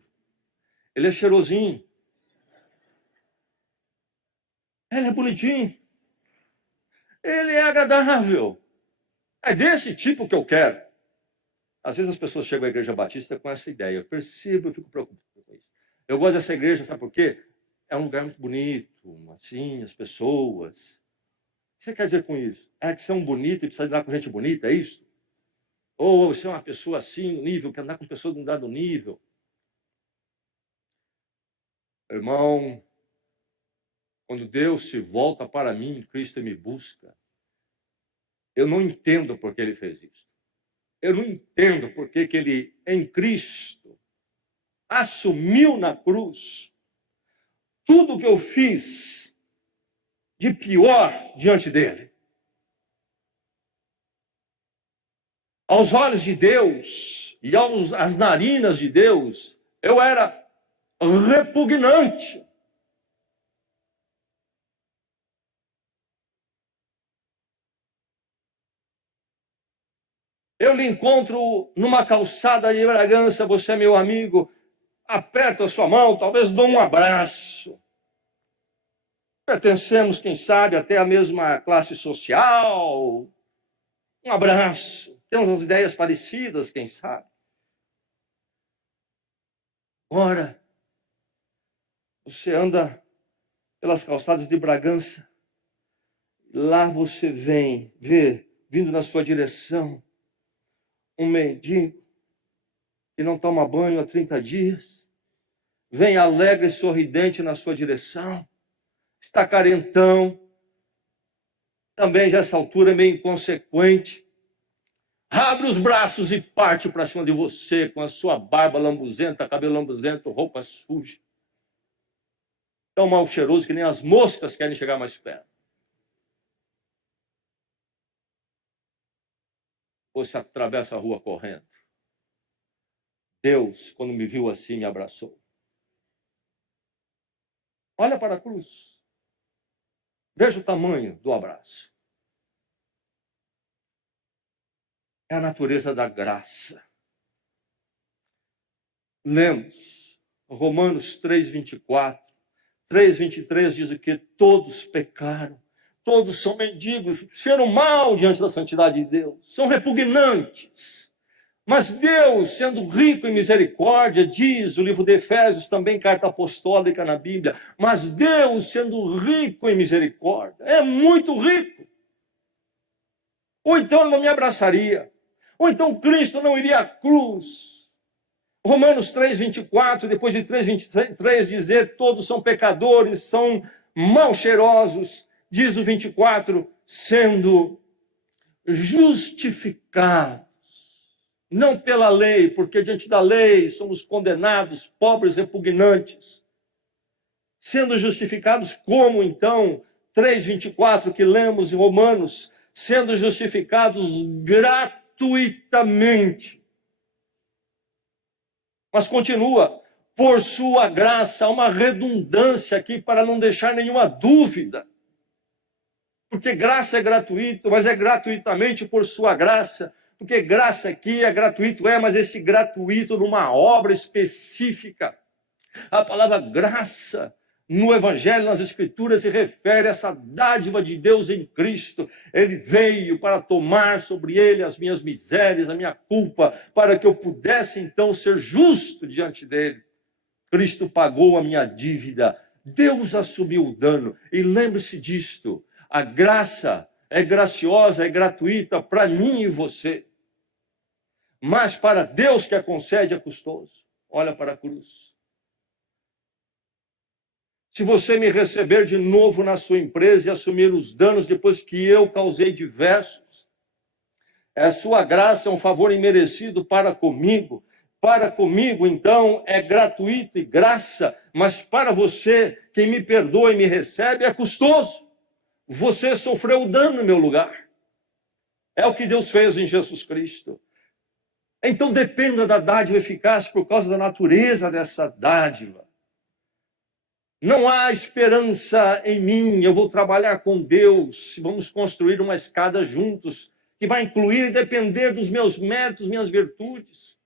Ele é cheirosinho. Ele é bonitinho. Ele é agradável. É desse tipo que eu quero. Às vezes as pessoas chegam à igreja batista com essa ideia. Eu percebo, eu fico preocupado com isso. Eu gosto dessa igreja, sabe por quê? É um lugar muito bonito, assim, as pessoas. O que você quer dizer com isso? É que você é um bonito e precisa andar com gente bonita, é isso? Ou você é uma pessoa assim, no nível, quer andar com pessoas de um dado nível? Irmão, quando Deus se volta para mim, Cristo me busca, Eu não entendo por que ele fez isso. Eu não entendo por que ele, em Cristo, assumiu na cruz tudo que eu fiz de pior diante dele. Aos olhos de Deus e às narinas de Deus, eu era repugnante. Eu lhe encontro numa calçada de Bragança, você é meu amigo, aperto a sua mão, talvez dou um abraço. Pertencemos, quem sabe, até a mesma classe social. Um abraço. Temos as ideias parecidas, quem sabe. Ora, você anda pelas calçadas de Bragança, lá você vê, vindo na sua direção, um mendigo que não toma banho há 30 dias, vem alegre e sorridente na sua direção, está carentão, também já essa altura meio inconsequente, abre os braços e parte para cima de você com a sua barba lambuzenta, cabelo lambuzento, roupa suja. Tão mal cheiroso que nem as moscas querem chegar mais perto. Você atravessa a rua correndo. Deus, quando me viu assim, me abraçou. Olha para a cruz. Veja o tamanho do abraço. É a natureza da graça. Lemos Romanos 3:24. 3:23 diz o que? Todos pecaram. Todos são mendigos, cheiram mal diante da santidade de Deus. São repugnantes. Mas Deus, sendo rico em misericórdia, diz o livro de Efésios, também carta apostólica na Bíblia, mas Deus, sendo rico em misericórdia, é muito rico. Ou então ele não me abraçaria. Ou então Cristo não iria à cruz. Romanos 3:24, depois de 3:23 dizer, todos são pecadores, são mal cheirosos. Diz o 24, sendo justificados. Não pela lei, porque diante da lei somos condenados, pobres, repugnantes. Sendo justificados como, então, 3:24 que lemos em Romanos, sendo justificados gratuitamente. Mas continua, por sua graça, há uma redundância aqui para não deixar nenhuma dúvida. Porque graça é gratuito, mas é gratuitamente por sua graça. Porque graça aqui é gratuito, mas esse gratuito numa obra específica. A palavra graça no Evangelho, nas Escrituras, se refere a essa dádiva de Deus em Cristo. Ele veio para tomar sobre ele as minhas misérias, a minha culpa, para que eu pudesse então ser justo diante dele. Cristo pagou a minha dívida. Deus assumiu o dano. E lembre-se disto, a graça é graciosa, é gratuita para mim e você. Mas para Deus que a concede é custoso. Olha para a cruz. Se você me receber de novo na sua empresa e assumir os danos depois que eu causei diversos, a sua graça é um favor imerecido para comigo. Para comigo, então, é gratuito e graça, mas para você, quem me perdoa e me recebe, é custoso. Você sofreu o dano no meu lugar. É o que Deus fez em Jesus Cristo. Então dependa da dádiva eficaz por causa da natureza dessa dádiva. Não há esperança em mim, eu vou trabalhar com Deus, vamos construir uma escada juntos, que vai incluir e depender dos meus méritos, minhas virtudes.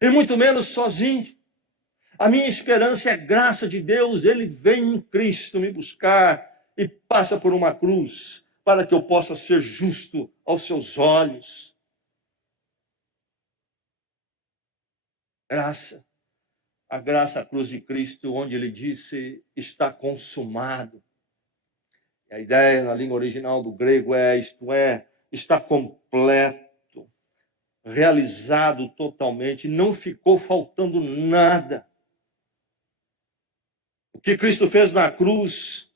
E muito menos sozinho. A minha esperança é a graça de Deus, Ele vem em Cristo me buscar e passa por uma cruz, para que eu possa ser justo aos seus olhos. Graça. A graça, a cruz de Cristo, onde ele disse, está consumado. E a ideia na língua original do grego é, isto é, está completo, realizado totalmente, não ficou faltando nada. O que Cristo fez na cruz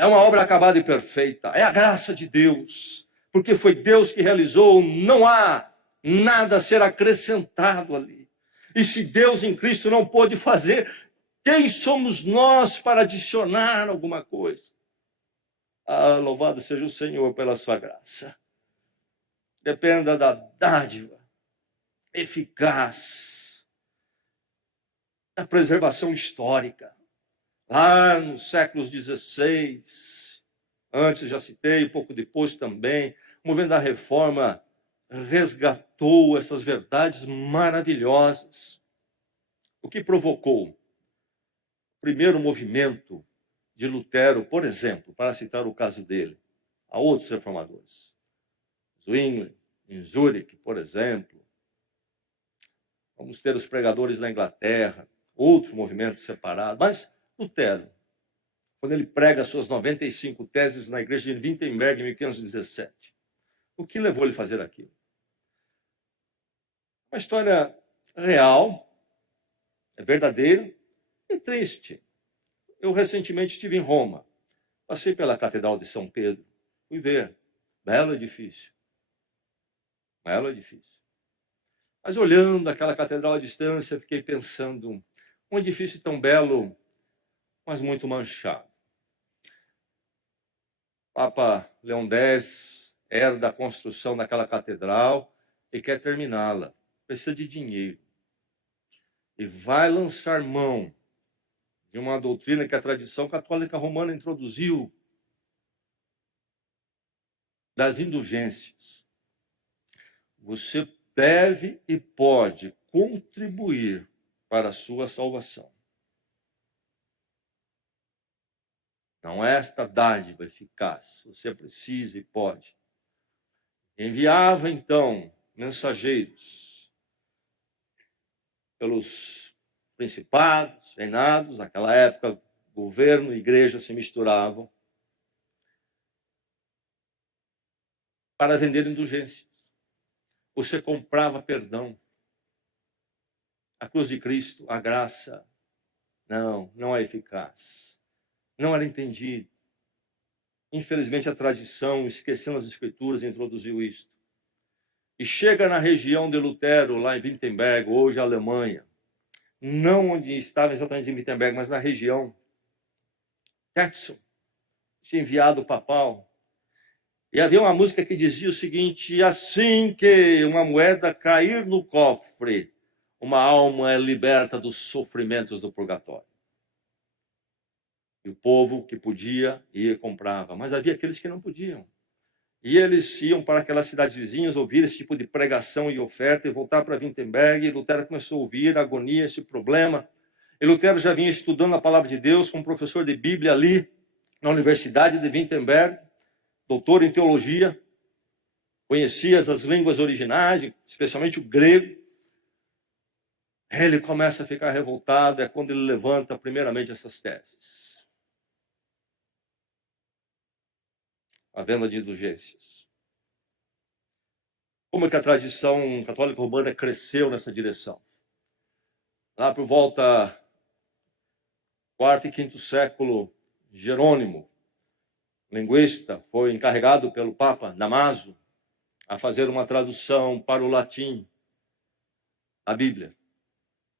É uma obra acabada e perfeita. É a graça de Deus. Porque foi Deus que realizou. Não há nada a ser acrescentado ali. E se Deus em Cristo não pôde fazer, quem somos nós para adicionar alguma coisa? Ah, louvado seja o Senhor pela sua graça. Dependa da dádiva eficaz da preservação histórica. Lá nos séculos XVI, antes já citei, pouco depois também, o movimento da Reforma resgatou essas verdades maravilhosas. O que provocou o primeiro movimento de Lutero, por exemplo, para citar o caso dele, há outros reformadores. Zwingli, em Zurique, por exemplo. Vamos ter os pregadores na Inglaterra, outro movimento separado. Mas Lutero, quando ele prega suas 95 teses na igreja de Wittenberg, em 1517, o que levou ele a fazer aquilo? Uma história real, é verdadeira e triste. Eu recentemente estive em Roma, passei pela Catedral de São Pedro, fui ver, belo edifício. Belo edifício. Mas olhando aquela catedral à distância, fiquei pensando, um edifício tão belo, mas muito manchado. Papa Leão X herda a construção daquela catedral e quer terminá-la. Precisa de dinheiro. E vai lançar mão de uma doutrina que a tradição católica romana introduziu, das indulgências. Você deve e pode contribuir para a sua salvação. Não é esta dádiva eficaz, você precisa e pode. Enviava, então, mensageiros pelos principados, reinados, naquela época, governo e igreja se misturavam, para vender indulgências. Você comprava perdão. A cruz de Cristo, a graça, não é eficaz. Não era entendido. Infelizmente, a tradição, esquecendo as escrituras, introduziu isto. E chega na região de Lutero, lá em Wittenberg, hoje a Alemanha. Não onde estava exatamente em Wittenberg, mas na região. Tetzel tinha enviado o papal. E havia uma música que dizia o seguinte: assim que uma moeda cair no cofre, uma alma é liberta dos sofrimentos do purgatório. E o povo que podia ia e comprava, mas havia aqueles que não podiam. E eles iam para aquelas cidades vizinhas ouvir esse tipo de pregação e oferta e voltar para Wittenberg. E Lutero começou a ouvir a agonia, esse problema. E Lutero já vinha estudando a palavra de Deus como professor de Bíblia ali na Universidade de Wittenberg, doutor em teologia, conhecia as línguas originais, especialmente o grego. Ele começa a ficar revoltado, é quando ele levanta primeiramente essas teses. A venda de indulgências. Como é que a tradição católica romana cresceu nessa direção? Lá por volta quarto e quinto século, Jerônimo, linguista, foi encarregado pelo Papa Damaso a fazer uma tradução para o latim da Bíblia,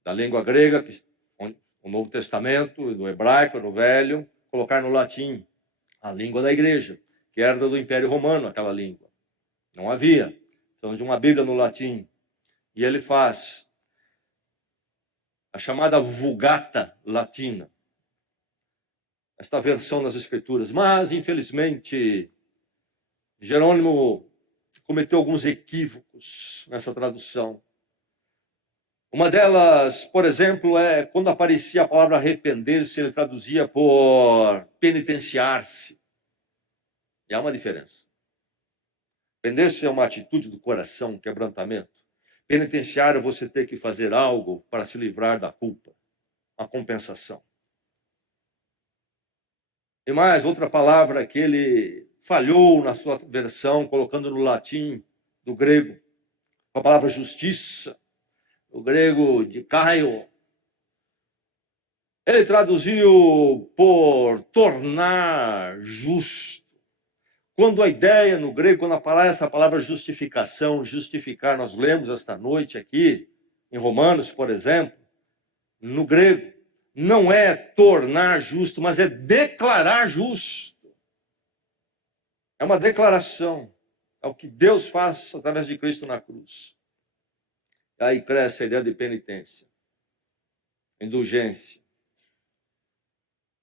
da língua grega, o Novo Testamento, do hebraico, no Velho, colocar no latim, a língua da igreja, que herda do Império Romano, aquela língua. Não havia. Então, de uma Bíblia no latim. E ele faz a chamada Vulgata Latina, esta versão das Escrituras. Mas, infelizmente, Jerônimo cometeu alguns equívocos nessa tradução. Uma delas, por exemplo, é quando aparecia a palavra arrepender-se, ele traduzia por penitenciar-se. E há uma diferença. Arrepender-se é uma atitude do coração, um quebrantamento. Penitenciar é você ter que fazer algo para se livrar da culpa, uma compensação. E mais, outra palavra que ele falhou na sua versão, colocando no latim, do grego, a palavra justiça, o grego de Caio, Ele traduziu por tornar justo. Quando a ideia no grego, quando aparece essa palavra justificação, justificar, nós lemos esta noite aqui, em Romanos, por exemplo, no grego, não é tornar justo, mas é declarar justo. É uma declaração. É o que Deus faz através de Cristo na cruz. Aí cresce a ideia de penitência, indulgência.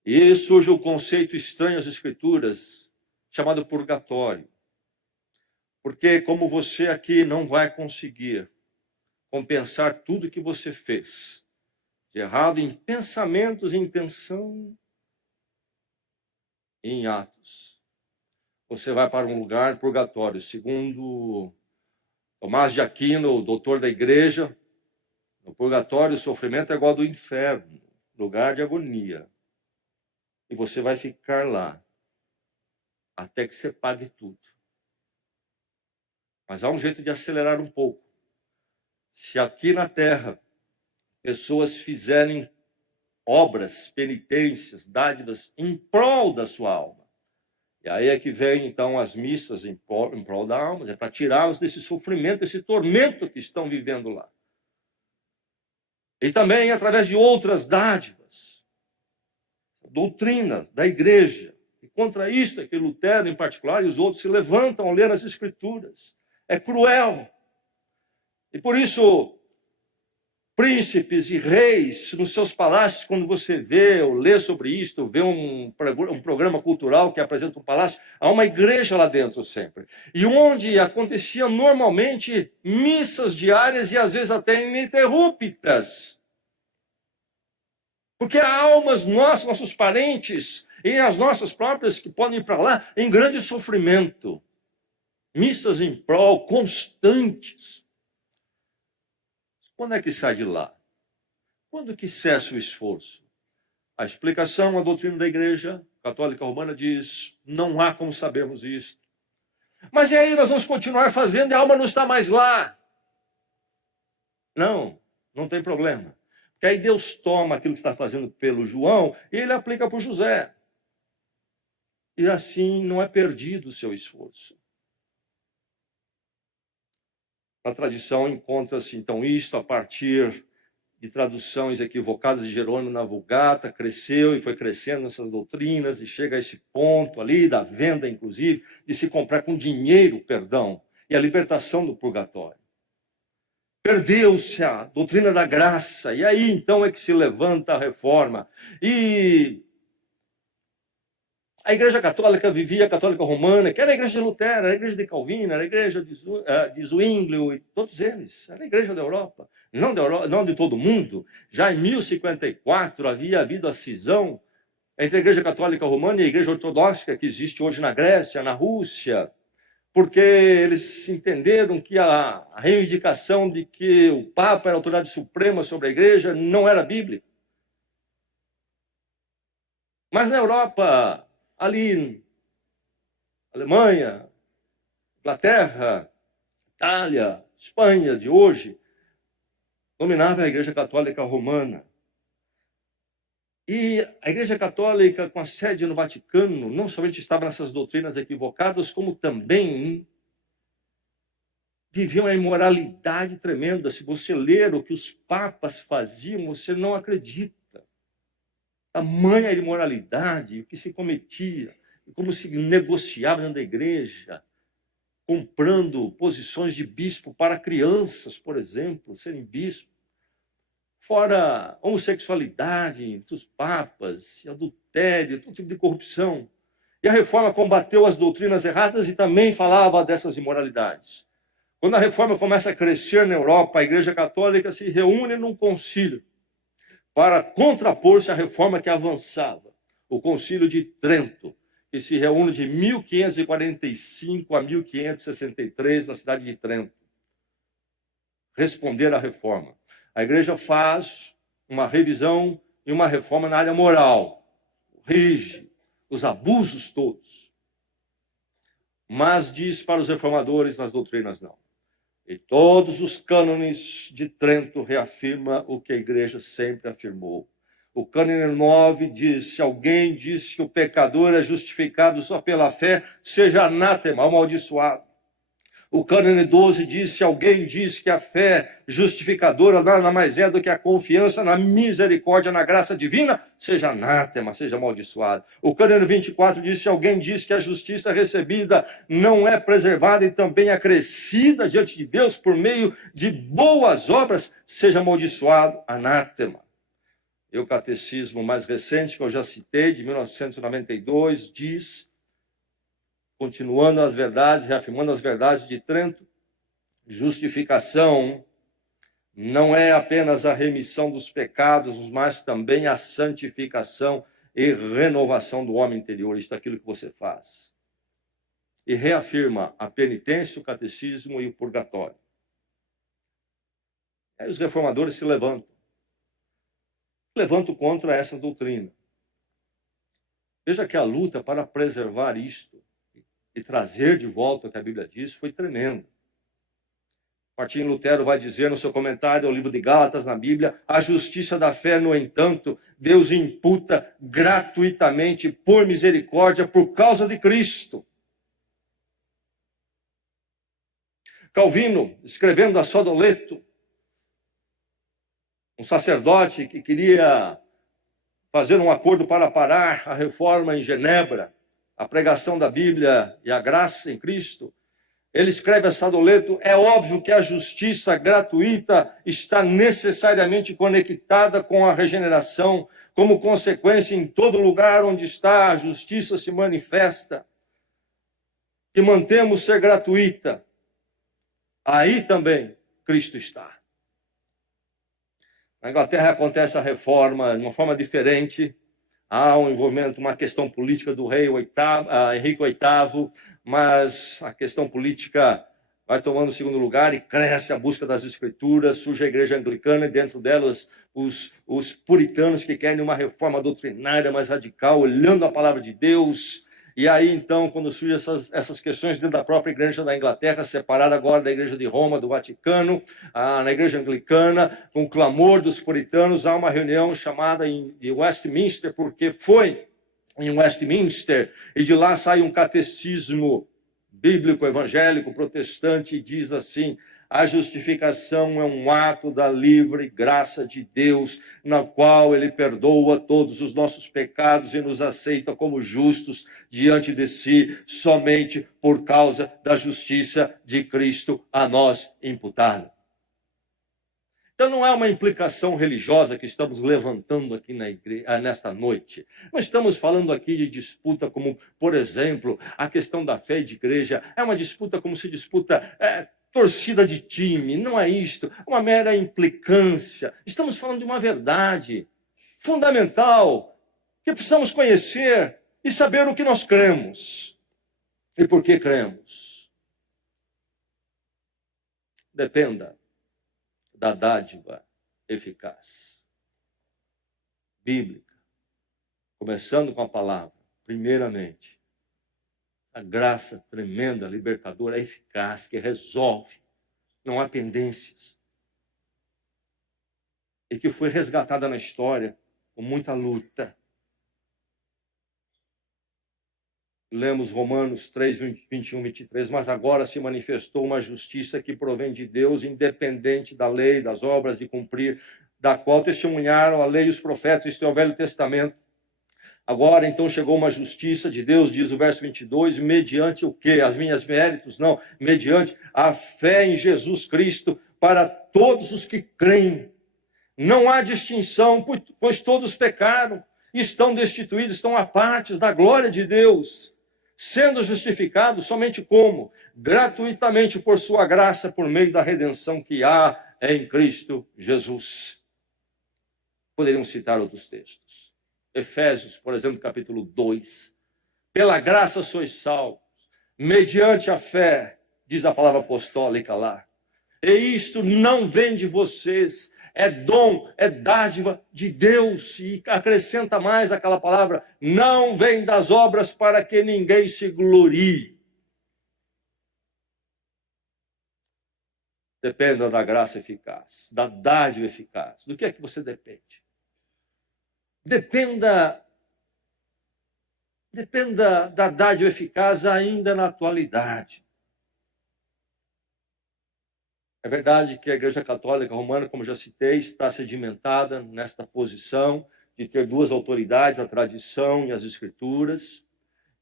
E surge um conceito estranho às Escrituras, chamado purgatório. Porque como você aqui não vai conseguir compensar tudo que você fez de errado em pensamentos, em intenção e em atos, você vai para um lugar purgatório. Segundo Tomás de Aquino, o doutor da igreja, no purgatório o sofrimento é igual ao do inferno, lugar de agonia. E você vai ficar lá até que você pague tudo. Mas há um jeito de acelerar um pouco. Se aqui na terra pessoas fizerem obras, penitências, dádivas em prol da sua alma, e aí é que vem então as missas em prol da alma, é para tirá-los desse sofrimento, desse tormento que estão vivendo lá. E também através de outras dádivas, doutrina da igreja. E contra isso é que Lutero, em particular, e os outros se levantam ao ler as Escrituras. É cruel. E por isso, príncipes e reis nos seus palácios, quando você vê ou lê sobre isto, vê um programa cultural que apresenta um palácio, há uma igreja lá dentro sempre. E onde aconteciam normalmente missas diárias e às vezes até ininterruptas. Porque há almas nossas, nossos parentes e as nossas próprias que podem ir para lá em grande sofrimento. Missas em prol constantes. Quando é que sai de lá? Quando que cessa o esforço? A explicação, a doutrina da Igreja Católica Romana diz, não há como sabermos isso. Mas e aí nós vamos continuar fazendo e a alma não está mais lá? Não, não tem problema. Porque aí Deus toma aquilo que está fazendo pelo João e ele aplica para o José. E assim não é perdido o seu esforço. Na tradição encontra-se, então, isto a partir de traduções equivocadas de Jerônimo na Vulgata, cresceu e foi crescendo nessas doutrinas e chega a esse ponto ali da venda, inclusive, de se comprar com dinheiro o perdão e a libertação do purgatório. Perdeu-se a doutrina da graça e aí, então, é que se levanta a reforma. E a Igreja Católica vivia, a Católica Romana, que era a Igreja de Lutero, era a Igreja de Calvino, era a Igreja de Zwinglio, e todos eles, era a Igreja da Europa, não de todo mundo. Já em 1054 havia havido a cisão entre a Igreja Católica Romana e a Igreja Ortodoxa, que existe hoje na Grécia, na Rússia, porque eles entenderam que a reivindicação de que o Papa era a autoridade suprema sobre a Igreja não era bíblica. Mas na Europa, ali, Alemanha, Inglaterra, Itália, Espanha de hoje, dominava a Igreja Católica Romana. E a Igreja Católica, com a sede no Vaticano, não somente estava nessas doutrinas equivocadas, como também viviam a imoralidade tremenda. Se você ler o que os papas faziam, você não acredita. Tamanha imoralidade, o que se cometia, como se negociava dentro da igreja, comprando posições de bispo para crianças, por exemplo, serem bispos. Fora homossexualidade entre os papas, adultério, todo tipo de corrupção. E a reforma combateu as doutrinas erradas e também falava dessas imoralidades. Quando a reforma começa a crescer na Europa, a Igreja Católica se reúne num concílio para contrapor-se à reforma que avançava. O Concílio de Trento, que se reúne de 1545 a 1563 na cidade de Trento. Responder à reforma. A igreja faz uma revisão e uma reforma na área moral. Rige os abusos todos. Mas diz para os reformadores nas doutrinas não. E todos os cânones de Trento reafirmam o que a igreja sempre afirmou. O cânone 9 diz: se alguém diz que o pecador é justificado só pela fé, seja anátema, amaldiçoado. O cânone 12 diz: se alguém diz que a fé justificadora nada mais é do que a confiança na misericórdia, na graça divina, seja anátema, seja amaldiçoado. O cânone 24 diz: se alguém diz que a justiça recebida não é preservada e também acrescida diante de Deus por meio de boas obras, seja amaldiçoado, anátema. E o catecismo mais recente, que eu já citei, de 1992, diz, continuando as verdades, reafirmando as verdades de Trento, justificação não é apenas a remissão dos pecados, mas também a santificação e renovação do homem interior. Isto é aquilo que você faz. E reafirma a penitência, o catecismo e o purgatório. Aí os reformadores se levantam. Levantam contra essa doutrina. Veja que a luta para preservar isto e trazer de volta o que a Bíblia diz foi tremenda. Martinho Lutero vai dizer no seu comentário ao livro de Gálatas na Bíblia: a justiça da fé, no entanto, Deus imputa gratuitamente por misericórdia por causa de Cristo. Calvino, escrevendo a Sodoleto, um sacerdote que queria fazer um acordo para parar a reforma em Genebra, a pregação da Bíblia e a graça em Cristo, ele escreve a Sadoleto: é óbvio que a justiça gratuita está necessariamente conectada com a regeneração, como consequência, em todo lugar onde está a justiça se manifesta, e mantemos ser gratuita, aí também Cristo está. Na Inglaterra acontece a reforma de uma forma diferente. Há um envolvimento, uma questão política do rei Henrique VIII, mas a questão política vai tomando segundo lugar e cresce a busca das escrituras, surge a igreja anglicana e dentro delas os puritanos que querem uma reforma doutrinária mais radical, olhando a palavra de Deus. E aí, então, quando surgem essas questões dentro da própria igreja da Inglaterra, separada agora da igreja de Roma, do Vaticano, na igreja anglicana, com o clamor dos puritanos, há uma reunião chamada de Westminster, porque foi em Westminster, e de lá sai um catecismo bíblico, evangélico, protestante, e diz assim: a justificação é um ato da livre graça de Deus, na qual Ele perdoa todos os nossos pecados e nos aceita como justos diante de si, somente por causa da justiça de Cristo a nós imputada. Então não é uma implicação religiosa que estamos levantando aqui na igreja, nesta noite. Não estamos falando aqui de disputa como, por exemplo, a questão da fé de igreja. É uma disputa como se disputa torcida de time. Não é isto. Uma mera implicância. Estamos falando de uma verdade fundamental que precisamos conhecer e saber o que nós cremos. E por que cremos? Dependa da dádiva eficaz, bíblica, começando com a palavra, primeiramente, a graça tremenda, libertadora, eficaz, que resolve, não há pendências, e que foi resgatada na história com muita luta. Lemos Romanos 3, 21, 23, mas agora se manifestou uma justiça que provém de Deus, independente da lei, das obras de cumprir, da qual testemunharam a lei e os profetas, isto é o Velho Testamento. Agora, então, chegou uma justiça de Deus, diz o verso 22, mediante o quê? As minhas méritos? Não, mediante a fé em Jesus Cristo para todos os que creem. Não há distinção, pois todos pecaram, estão destituídos, estão à parte da glória de Deus, sendo justificados somente como? Gratuitamente por sua graça, por meio da redenção que há em Cristo Jesus. Poderíamos citar outros textos. Efésios, por exemplo, capítulo 2. Pela graça sois salvos, mediante a fé, diz a palavra apostólica lá. E isto não vem de vocês, é dom, é dádiva de Deus. E acrescenta mais aquela palavra: não vem das obras para que ninguém se glorie. Dependa da graça eficaz, da dádiva eficaz. Do que é que você depende? dependa da dádiva eficaz ainda na atualidade. É verdade que a Igreja Católica Romana, como já citei, está sedimentada nesta posição de ter duas autoridades, a tradição e as Escrituras,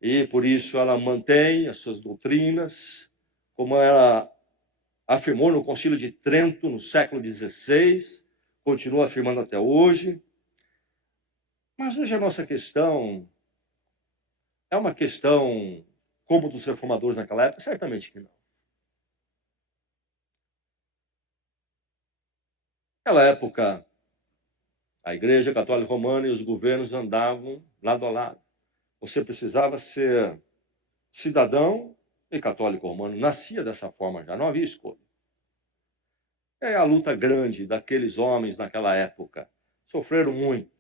e por isso ela mantém as suas doutrinas, como ela afirmou no Concílio de Trento, no século XVI, continua afirmando até hoje. Mas hoje a nossa questão é uma questão como dos reformadores naquela época? Certamente que não. Naquela época, a Igreja Católica Romana e os governos andavam lado a lado. Você precisava ser cidadão e católico romano. Nascia dessa forma já, não havia escolha. É a luta grande daqueles homens naquela época. Sofreram muito.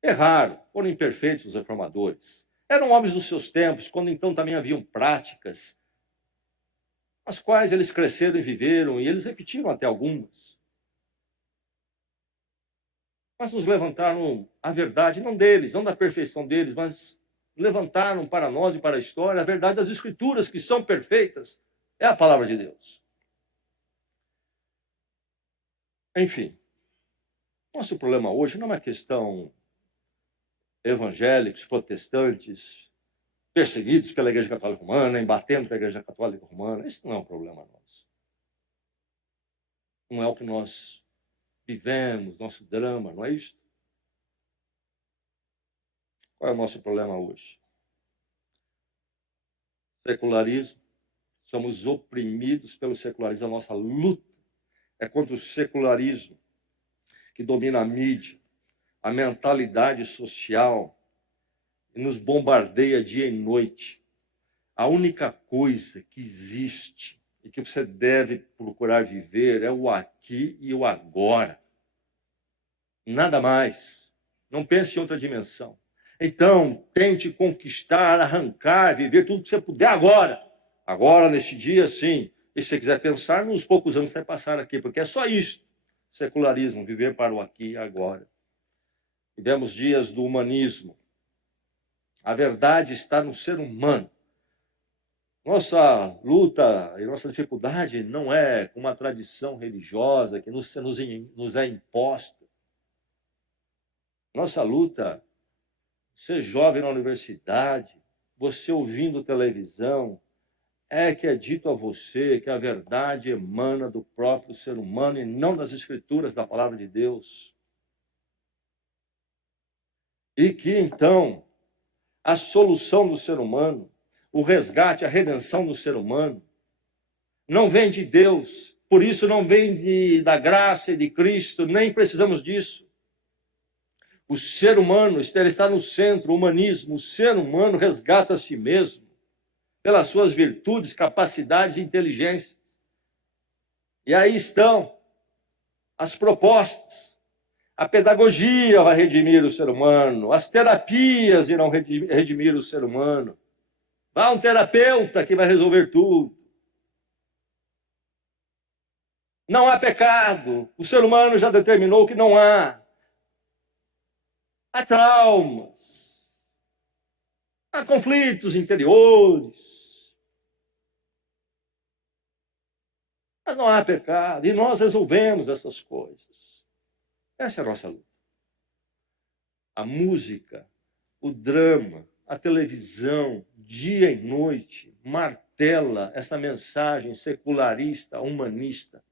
Erraram, foram imperfeitos os reformadores. Eram homens dos seus tempos, quando então também haviam práticas, as quais eles cresceram e viveram, e eles repetiram até algumas. Mas nos levantaram a verdade, não deles, não da perfeição deles, mas levantaram para nós e para a história a verdade das Escrituras, que são perfeitas. É a palavra de Deus. Enfim, nosso problema hoje não é uma questão evangélicos, protestantes, perseguidos pela Igreja Católica Romana, embatendo para a Igreja Católica Romana. Isso não é um problema nosso. Não é o que nós vivemos, nosso drama, não é isso? Qual é o nosso problema hoje? Secularismo. Somos oprimidos pelo secularismo. A nossa luta é contra o secularismo que domina a mídia, a mentalidade social e nos bombardeia dia e noite. A única coisa que existe e que você deve procurar viver é o aqui e o agora. Nada mais. Não pense em outra dimensão. Então, tente conquistar, arrancar, viver tudo que você puder agora. Agora, neste dia, sim. E se você quiser pensar nos poucos anos que vai passar aqui, porque é só isso. Secularismo, viver para o aqui e agora. Vivemos dias do humanismo. A verdade está no ser humano. Nossa luta e nossa dificuldade não é com uma tradição religiosa que nos é imposta. Nossa luta, ser jovem na universidade, você ouvindo televisão, é que é dito a você que a verdade emana do próprio ser humano e não das Escrituras, da palavra de Deus. E que, então, a solução do ser humano, o resgate, a redenção do ser humano, não vem de Deus, por isso não vem da graça e de Cristo, nem precisamos disso. O ser humano ele está no centro, o humanismo, o ser humano resgata a si mesmo, pelas suas virtudes, capacidades e inteligência. E aí estão as propostas. A pedagogia vai redimir o ser humano, as terapias irão redimir o ser humano. Há um terapeuta que vai resolver tudo. Não há pecado. O ser humano já determinou que não há. Há traumas. Há conflitos interiores. Mas não há pecado. E nós resolvemos essas coisas. Essa é a nossa luta. A música, o drama, a televisão, dia e noite, martela essa mensagem secularista, humanista,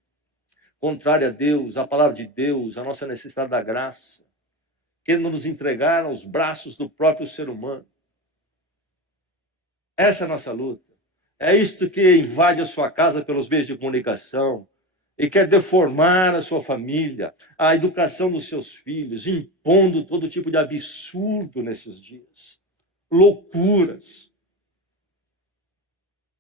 contrária a Deus, à palavra de Deus, à nossa necessidade da graça, querendo nos entregar aos braços do próprio ser humano. Essa é a nossa luta. É isto que invade a sua casa pelos meios de comunicação e quer deformar a sua família, a educação dos seus filhos, impondo todo tipo de absurdo nesses dias. Loucuras.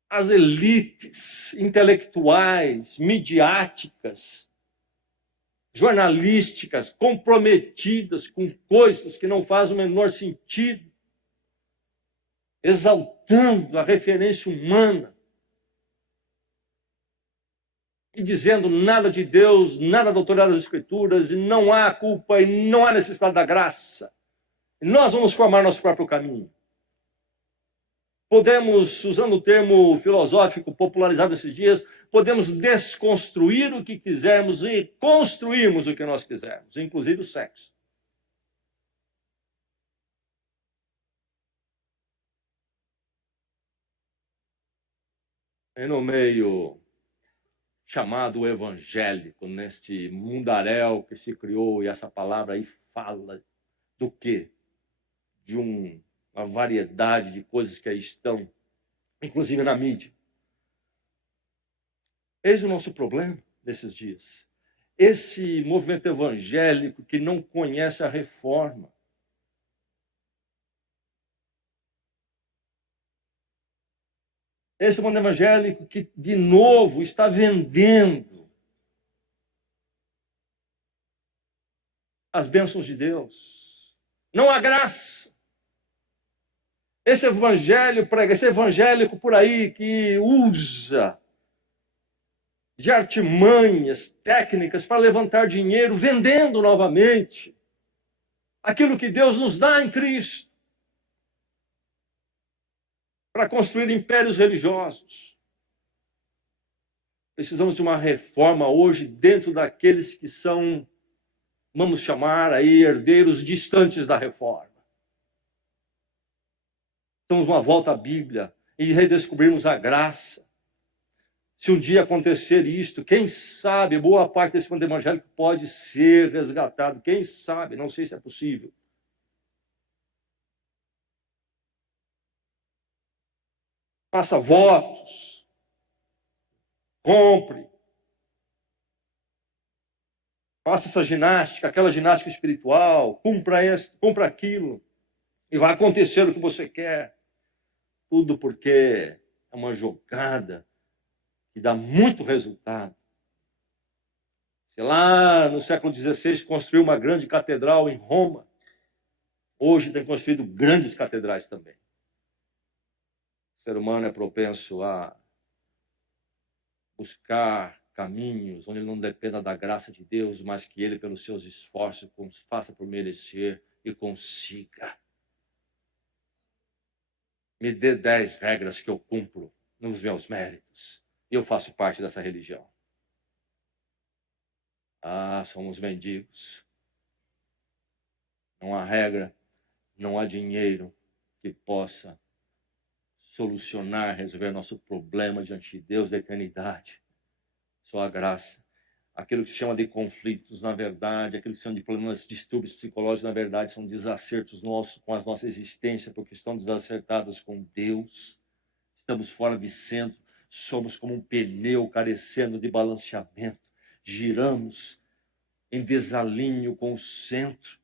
As elites intelectuais, midiáticas, jornalísticas, comprometidas com coisas que não fazem o menor sentido, exaltando a referência humana. e dizendo nada de Deus, nada da autoridade das Escrituras, e não há culpa e não há necessidade da graça. Nós vamos formar nosso próprio caminho. Podemos, usando o termo filosófico popularizado esses dias, podemos desconstruir o que quisermos e construirmos o que nós quisermos, inclusive o sexo. E no meio chamado evangélico, neste mundaréu que se criou, e essa palavra aí fala do quê? De uma variedade de coisas que aí estão, inclusive na mídia. Eis o nosso problema nesses dias. Esse movimento evangélico que não conhece a reforma. Esse mundo evangélico que, de novo, está vendendo as bênçãos de Deus. Não há graça. Esse evangelho prega, esse evangélico por aí que usa de artimanhas, técnicas para levantar dinheiro, vendendo novamente aquilo que Deus nos dá em Cristo, para construir impérios religiosos. Precisamos de uma reforma hoje dentro daqueles que são, vamos chamar aí, herdeiros distantes da reforma. Damos uma volta à Bíblia e redescobrirmos a graça. Se um dia acontecer isto, quem sabe, boa parte desse mundo evangélico pode ser resgatado. Quem sabe, não sei se é possível. Faça votos. Compre. Faça essa ginástica, aquela ginástica espiritual. Cumpra aquilo. E vai acontecer o que você quer. Tudo porque é uma jogada que dá muito resultado. Se lá no século XVI construiu uma grande catedral em Roma, hoje tem construído grandes catedrais também. O ser humano é propenso a buscar caminhos onde ele não dependa da graça de Deus, mas que ele, pelos seus esforços, faça por merecer e consiga. Me dê 10 regras que eu cumpro nos meus méritos. E eu faço parte dessa religião. Ah, somos mendigos. Não há regra, não há dinheiro que possa solucionar, resolver nosso problema diante de Deus da eternidade. Só a graça. Aquilo que se chama de conflitos, na verdade, aquilo que se chama de problemas, distúrbios psicológicos, na verdade, são desacertos nossos com a nossa existência, porque estão desacertados com Deus. Estamos fora de centro, somos como um pneu carecendo de balanceamento. Giramos em desalinho com o centro.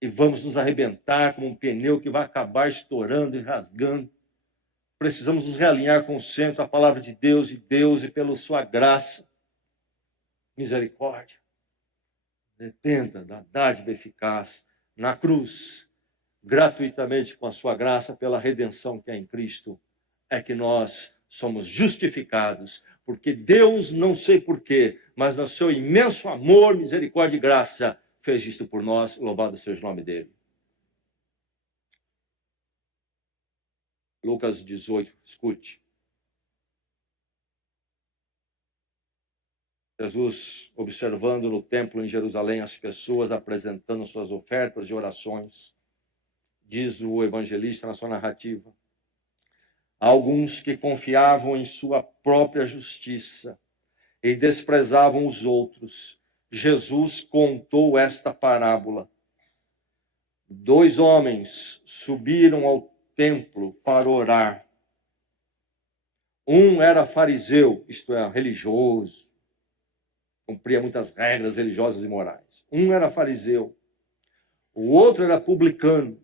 E vamos nos arrebentar como um pneu que vai acabar estourando e rasgando. Precisamos nos realinhar com o centro, a palavra de Deus, e pela sua graça, misericórdia. Dependa da dádiva eficaz na cruz, gratuitamente com a sua graça, pela redenção que é em Cristo, é que nós somos justificados, porque Deus, não sei porquê, mas no seu imenso amor, misericórdia e graça, fez isto por nós, louvado seja o nome dele. Lucas 18, escute. Jesus observando no templo em Jerusalém as pessoas apresentando suas ofertas e orações, diz o evangelista na sua narrativa. Alguns que confiavam em sua própria justiça e desprezavam os outros, Jesus contou esta parábola. 2 homens subiram ao templo para orar. Um era fariseu, isto é, religioso, cumpria muitas regras religiosas e morais. Um era fariseu, o outro era publicano.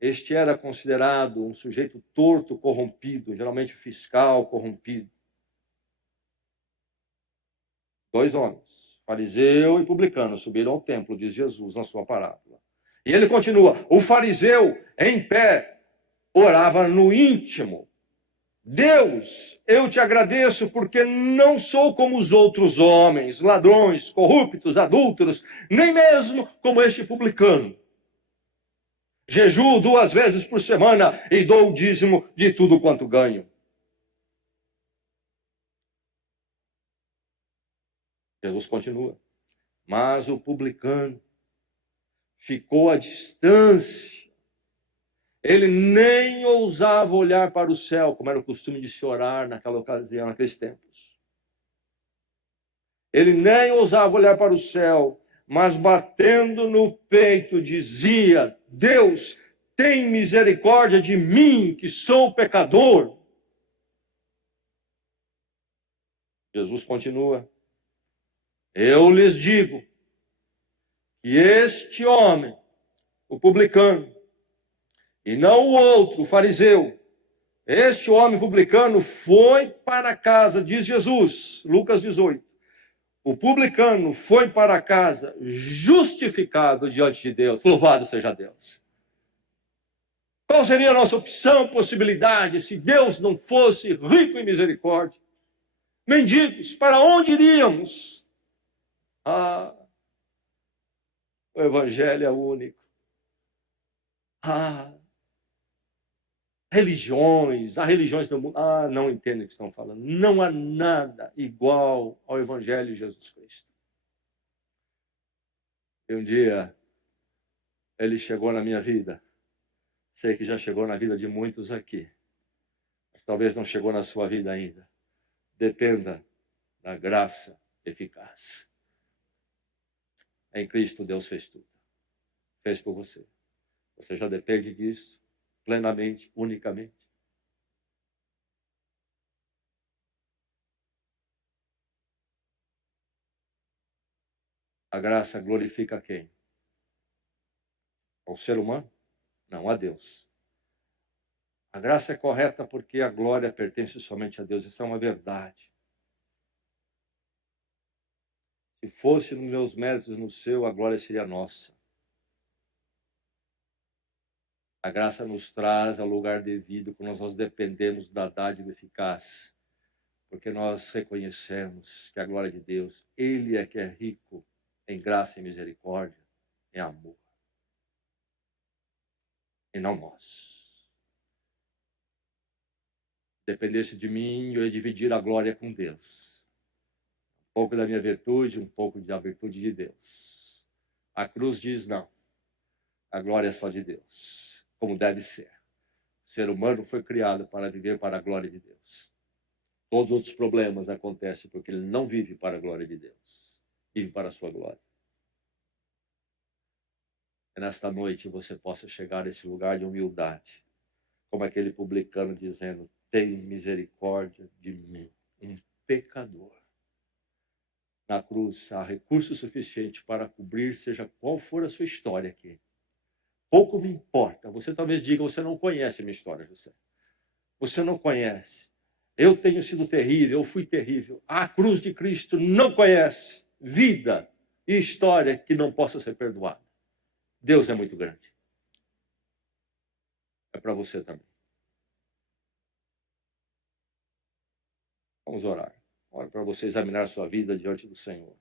Este era considerado um sujeito torto, corrompido, geralmente fiscal, corrompido. 2 homens, fariseu e publicano, subiram ao templo, diz Jesus na sua parábola. E ele continua, o fariseu, em pé, orava no íntimo, Deus, eu te agradeço porque não sou como os outros homens, ladrões, corruptos, adúlteros, nem mesmo como este publicano. Jejuo 2 vezes por semana e dou o dízimo de tudo quanto ganho. Jesus continua. Mas o publicano ficou à distância. Ele nem ousava olhar para o céu, como era o costume de se orar naquela ocasião, naqueles tempos. Ele nem ousava olhar para o céu, mas batendo no peito dizia: Deus, tem misericórdia de mim, que sou pecador. Jesus continua. Eu lhes digo que este homem, o publicano, e não o outro, o fariseu, este homem publicano foi para casa, diz Jesus, Lucas 18. O publicano foi para casa justificado diante de Deus. Louvado seja Deus. Qual seria a nossa opção, possibilidade, se Deus não fosse rico em misericórdia? Mendigos, para onde iríamos? Ah, o Evangelho é único. Ah, religiões, há religiões do mundo. Ah, não entendem o que estão falando. Não há nada igual ao Evangelho de Jesus Cristo. E um dia, ele chegou na minha vida. Sei que já chegou na vida de muitos aqui. Mas talvez não chegou na sua vida ainda. Dependa da graça eficaz. Em Cristo, Deus fez tudo. Fez por você. Você já depende disso plenamente, unicamente. A graça glorifica quem? Ao ser humano? Não, a Deus. A graça é correta porque a glória pertence somente a Deus. Isso é uma verdade. Se fosse nos meus méritos, no seu, a glória seria nossa. A graça nos traz ao lugar devido quando nós dependemos da dádiva eficaz. Porque nós reconhecemos que a glória de Deus, Ele é que é rico em graça e misericórdia, em amor. E não nós. Dependesse de mim, eu ia dividir a glória com Deus. Um pouco da minha virtude, um pouco da virtude de Deus. A cruz diz não. A glória é só de Deus, como deve ser. O ser humano foi criado para viver para a glória de Deus. Todos os outros problemas acontecem porque ele não vive para a glória de Deus. Vive para a sua glória. Que nesta noite você possa chegar a esse lugar de humildade. Como aquele publicano dizendo: tem misericórdia de mim, um pecador. Na cruz há recurso suficiente para cobrir, seja qual for a sua história aqui. Pouco me importa. Você talvez diga: você não conhece a minha história, José. Você não conhece. Eu tenho sido terrível, eu fui terrível. A cruz de Cristo não conhece vida e história que não possa ser perdoada. Deus é muito grande. É para você também. Vamos orar. Ora para você examinar a sua vida diante do Senhor.